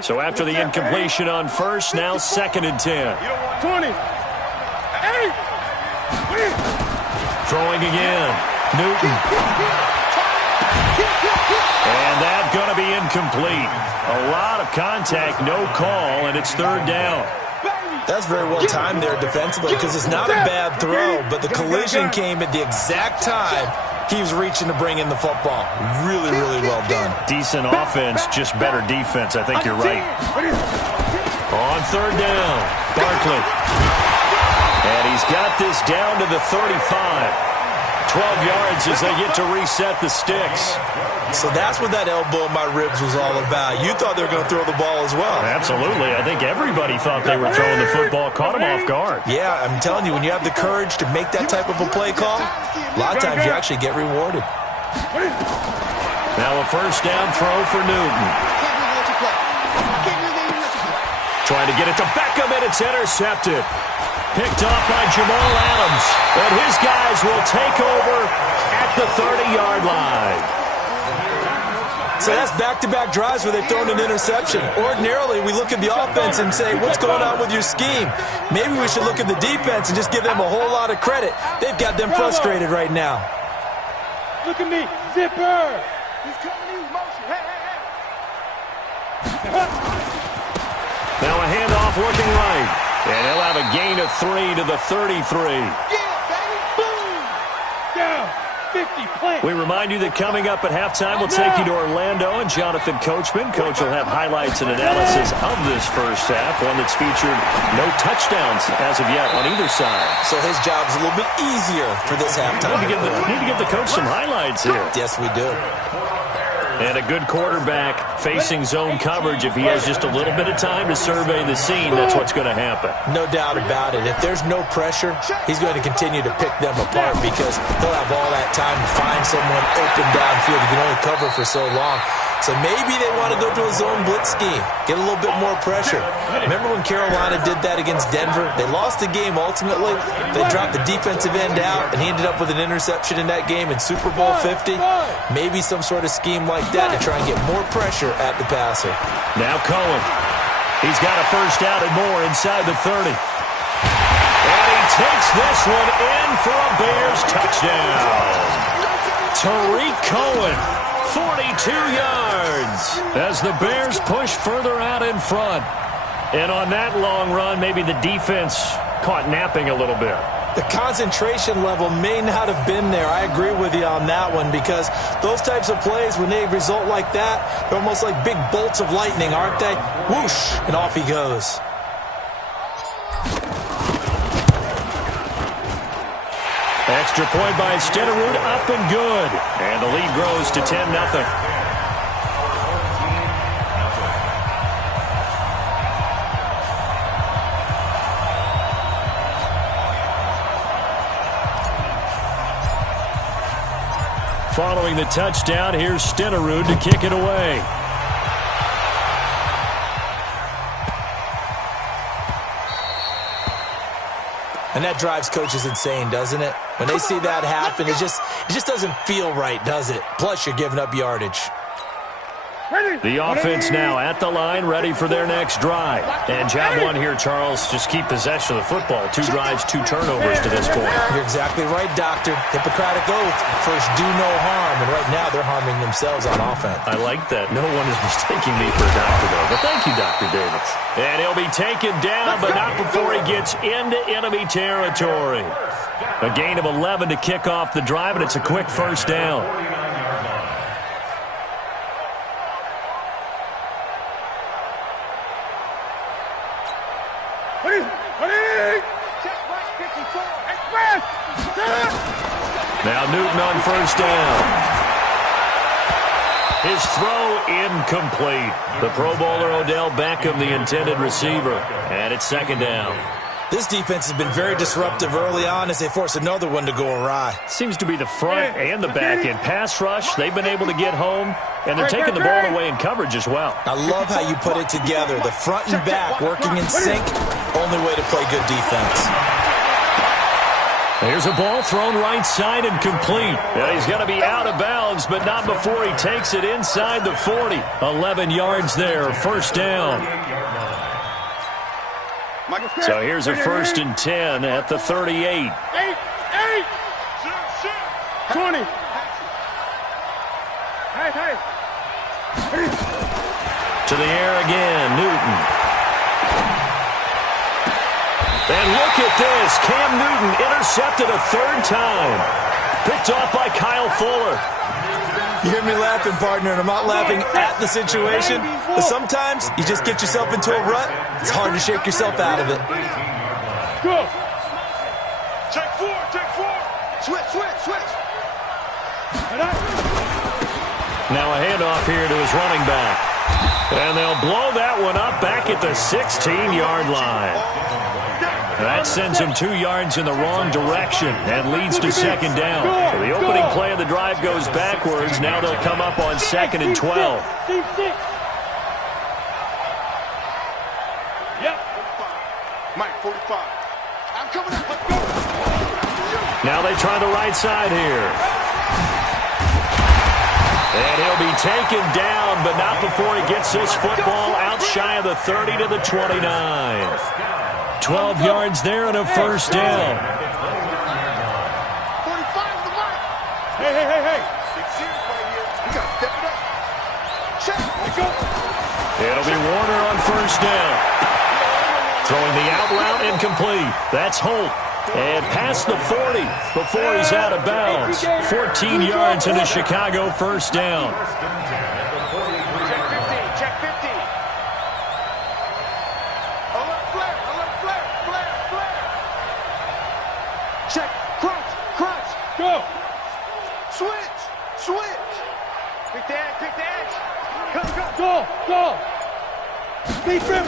So after the incompletion on first, now second and 10. 20. Throwing again, Newton. And that's going to be incomplete. A lot of contact, no call, and it's third down. That's very well timed there defensively because it's not a bad throw, but the collision came at the exact time he was reaching to bring in the football. Really, really well done. Decent offense, just better defense. I think you're right. On third down, Barkley. And he's got this down to the 35. 12 yards as they get to reset the sticks. So that's what that elbow in my ribs was all about. You thought they were going to throw the ball as well. Absolutely. I think everybody thought they were throwing the football, caught him off guard. Yeah, I'm telling you, when you have the courage to make that type of a play call, a lot of times you actually get rewarded. Now a first down throw for Newton. Trying to get it to Beckham, and it's intercepted. Picked off by Jamal Adams. And his guys will take over at the 30-yard line. So that's back-to-back drives where they've thrown an interception. Ordinarily, we look at the offense and say, what's going on with your scheme? Maybe we should look at the defense and just give them a whole lot of credit. They've got them frustrated right now. Look at me, zipper. He's coming in motion. Hey. Now a handoff working right. And he'll have a gain of 3 to the 33. Yeah, baby. Boom. Down. 50. Plant. We remind you that coming up at halftime, we'll take you to Orlando and Jonathan Coachman. Coach will have highlights and analysis of this first half, one that's featured no touchdowns as of yet on either side. So his job's a little bit easier for this halftime. Need to give the coach some highlights here. Yes, we do. And a good quarterback facing zone coverage. If he has just a little bit of time to survey the scene, that's what's going to happen. No doubt about it. If there's no pressure, he's going to continue to pick them apart because he'll have all that time to find someone open downfield. He can only cover for so long. So maybe they want to go to a zone blitz scheme, get a little bit more pressure. Remember when Carolina did that against Denver? They lost the game ultimately. They dropped the defensive end out, and he ended up with an interception in that game in Super Bowl 50. Maybe some sort of scheme like that to try and get more pressure at the passer. Now Cohen. He's got a first down and more inside the 30. And he takes this one in for a Bears touchdown. Tariq Cohen, 42 yards as the Bears push further out in front. And on that long run, maybe the defense caught napping a little bit. The concentration level may not have been there. I agree with you on that one because those types of plays, when they result like that, they're almost like big bolts of lightning, aren't they? Whoosh, and off he goes. Extra point by Stenerud, up and good. And the lead grows to 10-0. Following the touchdown, here's Stenerud to kick it away. And that drives coaches insane, doesn't it? When they see that happen, it just doesn't feel right, does it? Plus, you're giving up yardage. The offense now at the line, ready for their next drive. And job one here, Charles, just keep possession of the football. 2 drives, 2 turnovers to this point. You're exactly right, Doctor. Hippocratic oath. First, do no harm. And right now, they're harming themselves on offense. I like that. No one is mistaking me for a doctor, though. But thank you, Dr. Davis. And he'll be taken down, but not before he gets into enemy territory. A gain of 11 to kick off the drive, and it's a quick first down. Now Newton on first down. His throw incomplete. The Pro Bowler Odell Beckham, the intended receiver. And it's second down. This defense has been very disruptive early on as they force another one to go awry. Seems to be the front and the back end. Pass rush, they've been able to get home, and they're taking the ball away in coverage as well. I love how you put it together. The front and back working in sync. Only way to play good defense. There's a ball thrown right side and complete. Yeah, he's going to be out of bounds, but not before he takes it inside the 40. 11 yards there, first down. So here's a 1st and 10 at the 38. 20. To the air again, Newton. And look at this. Cam Newton intercepted a 3rd time. Picked off by Kyle Fuller. You hear me laughing, partner, and I'm not laughing at the situation, but sometimes you just get yourself into a rut. It's hard to shake yourself out of it. Go. Take 4. Switch. Now a handoff here to his running back. And they'll blow that one up back at the 16-yard line. That sends him 2 yards in the wrong direction and leads to second down. So the opening play of the drive goes backwards. Now they'll come up on 2nd and 12. Yep. Mike, 45. I'm coming up. Let's go. Now they try the right side here. And he'll be taken down, but not before he gets this football out shy of the 30 to the 29. 12 yards there and a first down. 45 to the mark. Hey. You got to step it up. Check. Let's go. It'll be Warner on first down. Throwing the out route incomplete. That's Holt. And past the 40 before he's out of bounds. 14 yards and a Chicago first down. Check 15. Alert flare. Check. Crunch. Go. Switch. Pick the edge. Go. Big grip.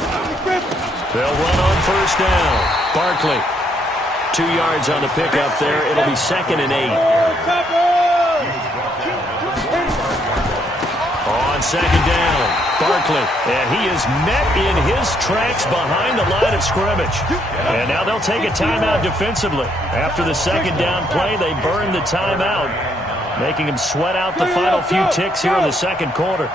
They'll run on first down. Barkley. 2 yards on the pickup there. It'll be 2nd and 8. On second down, Barkley. And he is met in his tracks behind the line of scrimmage. And now they'll take a timeout defensively. After the second down play, they burn the timeout, making him sweat out the final few ticks here in the second quarter.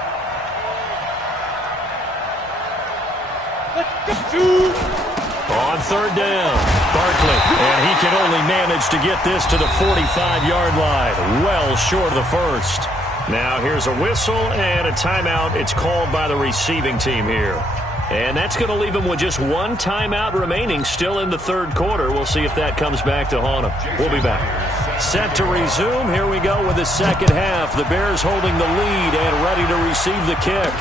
On third down, Barkley, and he can only manage to get this to the 45-yard line, well short of the first. Now here's a whistle and a timeout. It's called by the receiving team here. And that's going to leave him with just 1 timeout remaining still in the third quarter. We'll see if that comes back to haunt him. We'll be back. Set to resume. Here we go with the second half. The Bears holding the lead and ready to receive the kick.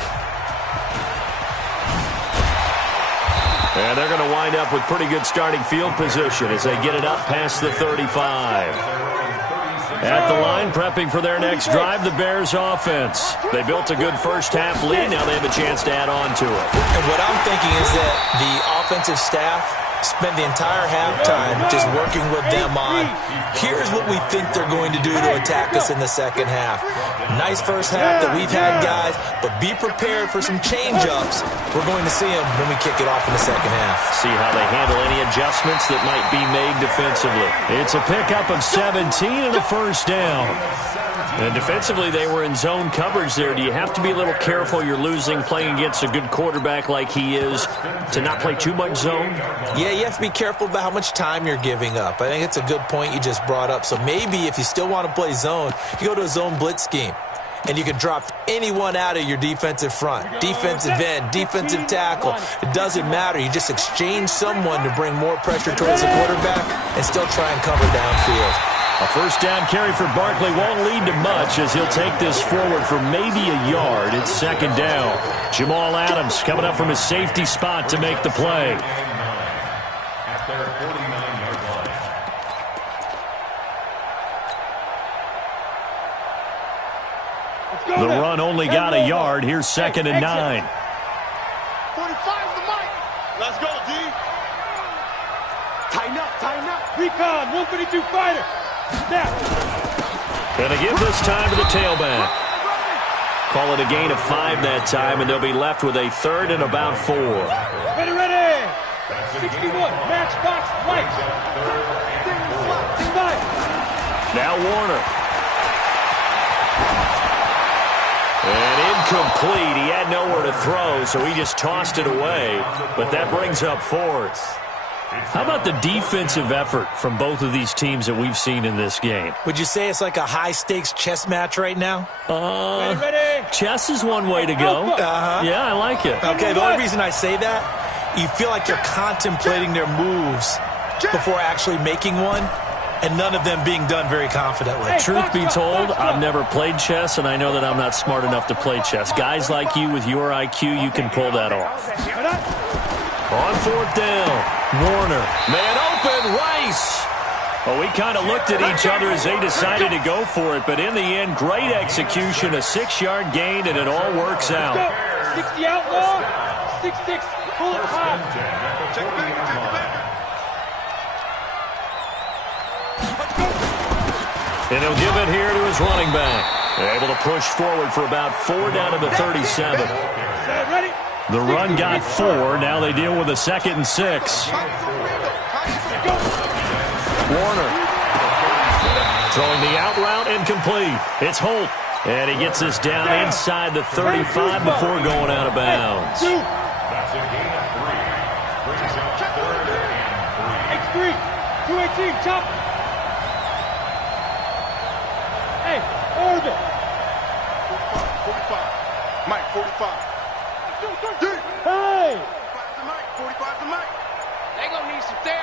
And they're going to wind up with pretty good starting field position as they get it up past the 35. At the line, prepping for their next drive, the Bears offense. They built a good first-half lead. Now they have a chance to add on to it. And what I'm thinking is that the offensive staff spent the entire halftime just working with them on, here's what we think they're going to do to attack us in the second half. Nice first half that we've had, guys, but be prepared for some change-ups. We're going to see them when we kick it off in the second half. See how they handle any adjustments that might be made defensively. It's a pickup of 17 and a first down. And defensively, they were in zone coverage there. Do you have to be a little careful you're losing playing against a good quarterback like he is to not play too much zone? Yeah, you have to be careful about how much time you're giving up. I think it's a good point you just brought up. So maybe if you still want to play zone, you go to a zone blitz scheme. And you can drop anyone out of your defensive front, defensive end, defensive tackle. It doesn't matter. You just exchange someone to bring more pressure towards the quarterback and still try and cover downfield. A first down carry for Barkley won't lead to much as he'll take this forward for maybe a yard. It's second down. Jamal Adams coming up from his safety spot to make the play. At their 49-yard line. The run only got a yard. Here's second and 9. 45 the mic. Let's go, D. Tighten up. Recon, 152 fighter. Snap. Gonna give this time to the tailback. Call it a gain of 5 that time, and they'll be left with a third and about 4. Ready. 61, matchbox right. Now Warner. And incomplete. He had nowhere to throw, so he just tossed it away. But that brings up 4th. How about the defensive effort from both of these teams that we've seen in this game? Would you say it's like a high-stakes chess match right now? Ready. Chess is one way to go. Yeah, I like it. Okay, the only reason I say that, you feel like you're contemplating their moves before actually making one, and none of them being done very confidently. Truth be told, I've never played chess, and I know that I'm not smart enough to play chess. Guys like you with your IQ, you can pull that off. On fourth down, Warner. Man open, Rice. Well, we kind of looked at each other as they decided to go for it, but in the end, great execution, a 6-yard gain, and it all works out. 60 outlaw, 6-6, pull it high. Check it back. And he'll give it here to his running back. They're able to push forward for about 4 down to the 37. Ready. The run got 4. Now they deal with a 2nd and 6. Warner throwing the out route incomplete. It's Holt. And he gets this down inside the 35 before going out of bounds. That's a gain of 3. Brings up 3rd and 3. X3, 218, chop. Hey, orbit. 45. Mike, 45. Hey. 45 the mic. They gonna need some therapy.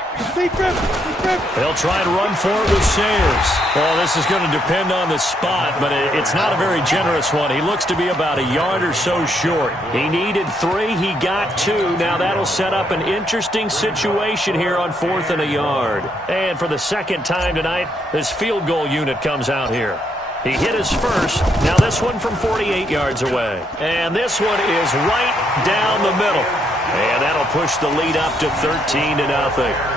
They'll try and run for it with Sayers. Well, this is going to depend on the spot, but it's not a very generous one. He looks to be about a yard or so short. He needed 3. He got 2. Now that'll set up an interesting situation here on 4th and a yard. And for the second time tonight, this field goal unit comes out here. He hit his first. Now this one from 48 yards away. And this one is right down the middle. And that'll push the lead up to 13-0.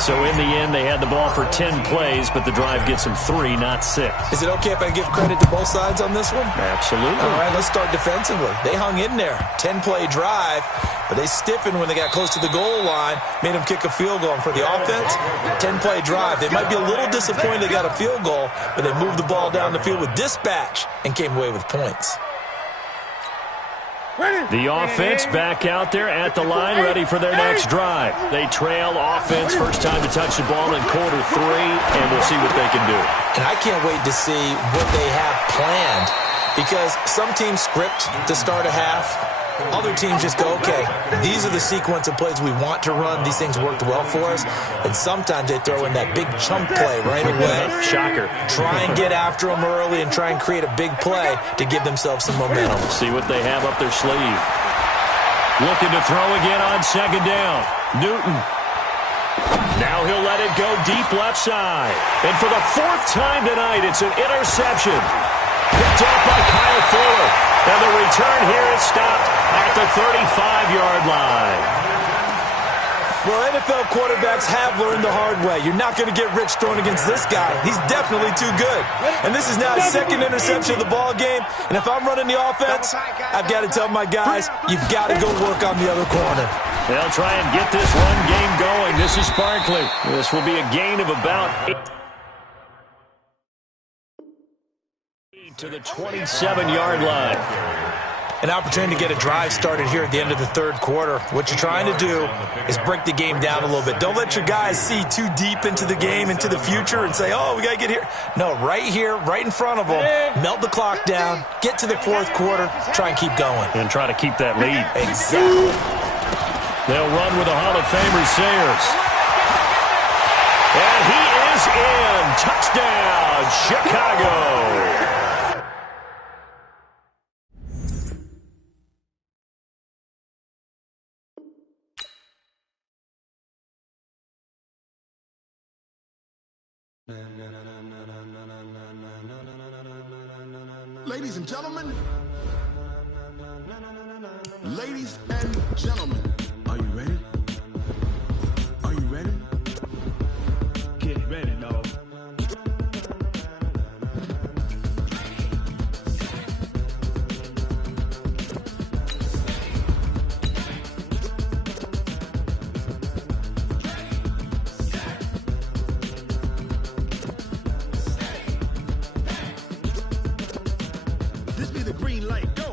So in the end, they had the ball for 10 plays, but the drive gets them 3, not 6. Is it okay if I give credit to both sides on this one? Absolutely. All right, let's start defensively. They hung in there. 10-play drive, but they stiffened when they got close to the goal line, made them kick a field goal. And for the offense, 10-play drive. They might be a little disappointed they got a field goal, but they moved the ball down the field with dispatch and came away with points. The offense back out there at the line, ready for their next drive. They trail offense, first time to touch the ball in quarter 3, and we'll see what they can do. And I can't wait to see what they have planned, because some teams script to start a half. Other teams just go, okay, these are the sequence of plays we want to run. These things worked well for us. And sometimes they throw in that big chunk play right away. Shocker. Try and get after them early and try and create a big play to give themselves some momentum. See what they have up their sleeve. Looking to throw again on second down. Newton. Now he'll let it go deep left side. And for the 4th time tonight, it's an interception. Picked off by Kyle Fuller. And the return here is stopped at the 35-yard line. Well, NFL quarterbacks have learned the hard way. You're not going to get rich throwing against this guy. He's definitely too good. And this is now his 2nd interception of the ball game. And if I'm running the offense, I've got to tell my guys, you've got to go work on the other corner. They'll try and get this run game going. This is Barkley. This will be a gain of about 8. to the 27-yard line. An opportunity to get a drive started here at the end of the third quarter. What you're trying to do is break the game down a little bit. Don't let your guys see too deep into the game, into the future, and say, oh, we got to get here. No, right here, right in front of them, melt the clock down, get to the fourth quarter, try and keep going. And try to keep that lead. Exactly. They'll run with a Hall of Famer, Sayers. And he is in. Touchdown, Chicago. Ladies and gentlemen, ladies and gentlemen, are you ready? Are you ready? Get ready, dog. This be the green light, go!